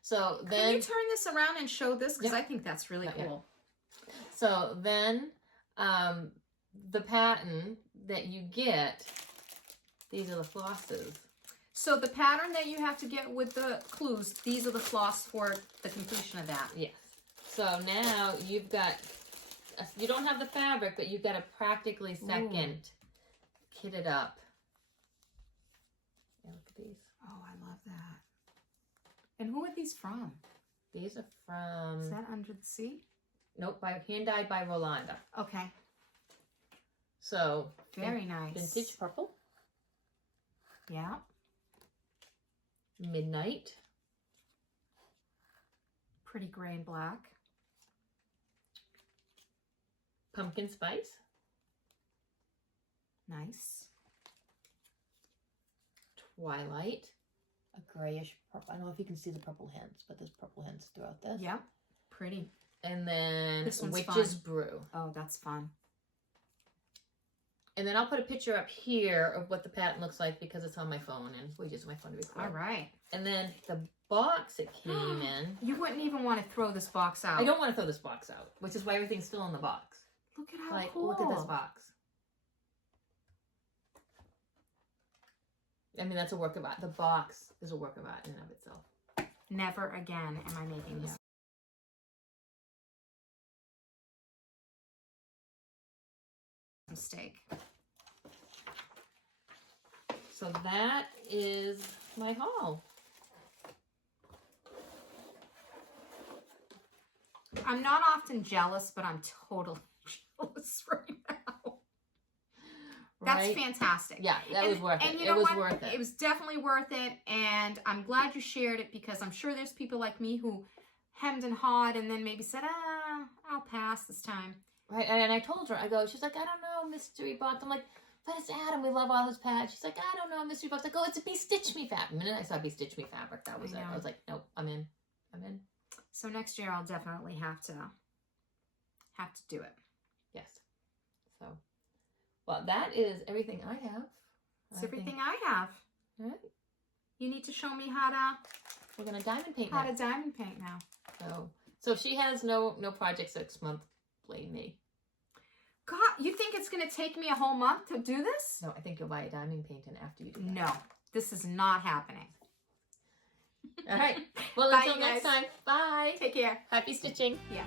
So then... Can you turn this around and show this? Because I think that's really cool. So then the pattern that you get, these are the flosses. So the pattern that you have to get with the clues, these are the floss for the completion of that. Yes. So now you've got, you don't have the fabric, but you've got a practically second kitted up. Yeah, look at these. Oh, I love that. And who are these from? These are from... Is that Under the Sea? Nope, hand dyed by Rolanda. Okay. So... Very nice. Vintage purple. Yeah. Midnight. Pretty gray and black. Pumpkin spice. Nice. Twilight. A grayish purple. I don't know if you can see the purple hints, but there's purple hints throughout this. Yeah. Pretty. And then this one's Witch's fun. Brew. Oh, that's fun. And then I'll put a picture up here of what the pattern looks like because it's on my phone and we use my phone to record. All right. And then the box it came in. You wouldn't even want to throw this box out. I don't want to throw this box out, which is why everything's still in the box. Look at how cool. Look at this box. I mean, that's a work of art. The box is a work of art in and of itself. Never again am I making this mistake. So that is my haul. I'm not often jealous, but I'm totally jealous right now. That's fantastic. Yeah, that was worth it. And you know what? Worth it. It was definitely worth it, and I'm glad you shared it because I'm sure there's people like me who hemmed and hawed and then maybe said, I'll pass this time. Right, and I told her, she's like, I don't know, mystery box. I'm like, but it's Adam, we love all his pads. She's like, I don't know, mystery box. I go, it's a Be Stitch Me fabric. The minute I saw Be Stitch Me fabric, that was it. I was like, nope, I'm in. So next year I'll definitely have to do it. Yes. So, well, that is everything I have. It's everything I have. All right. You need to show me how to... We're going to diamond paint now. How to diamond paint now. So if she has no projects next month, blame me. God, you think it's going to take me a whole month to do this? No, I think you'll buy a diamond painting after you do that. No, this is not happening. All right. Well, Bye, until next time. Bye. Take care. Happy stitching. Yes.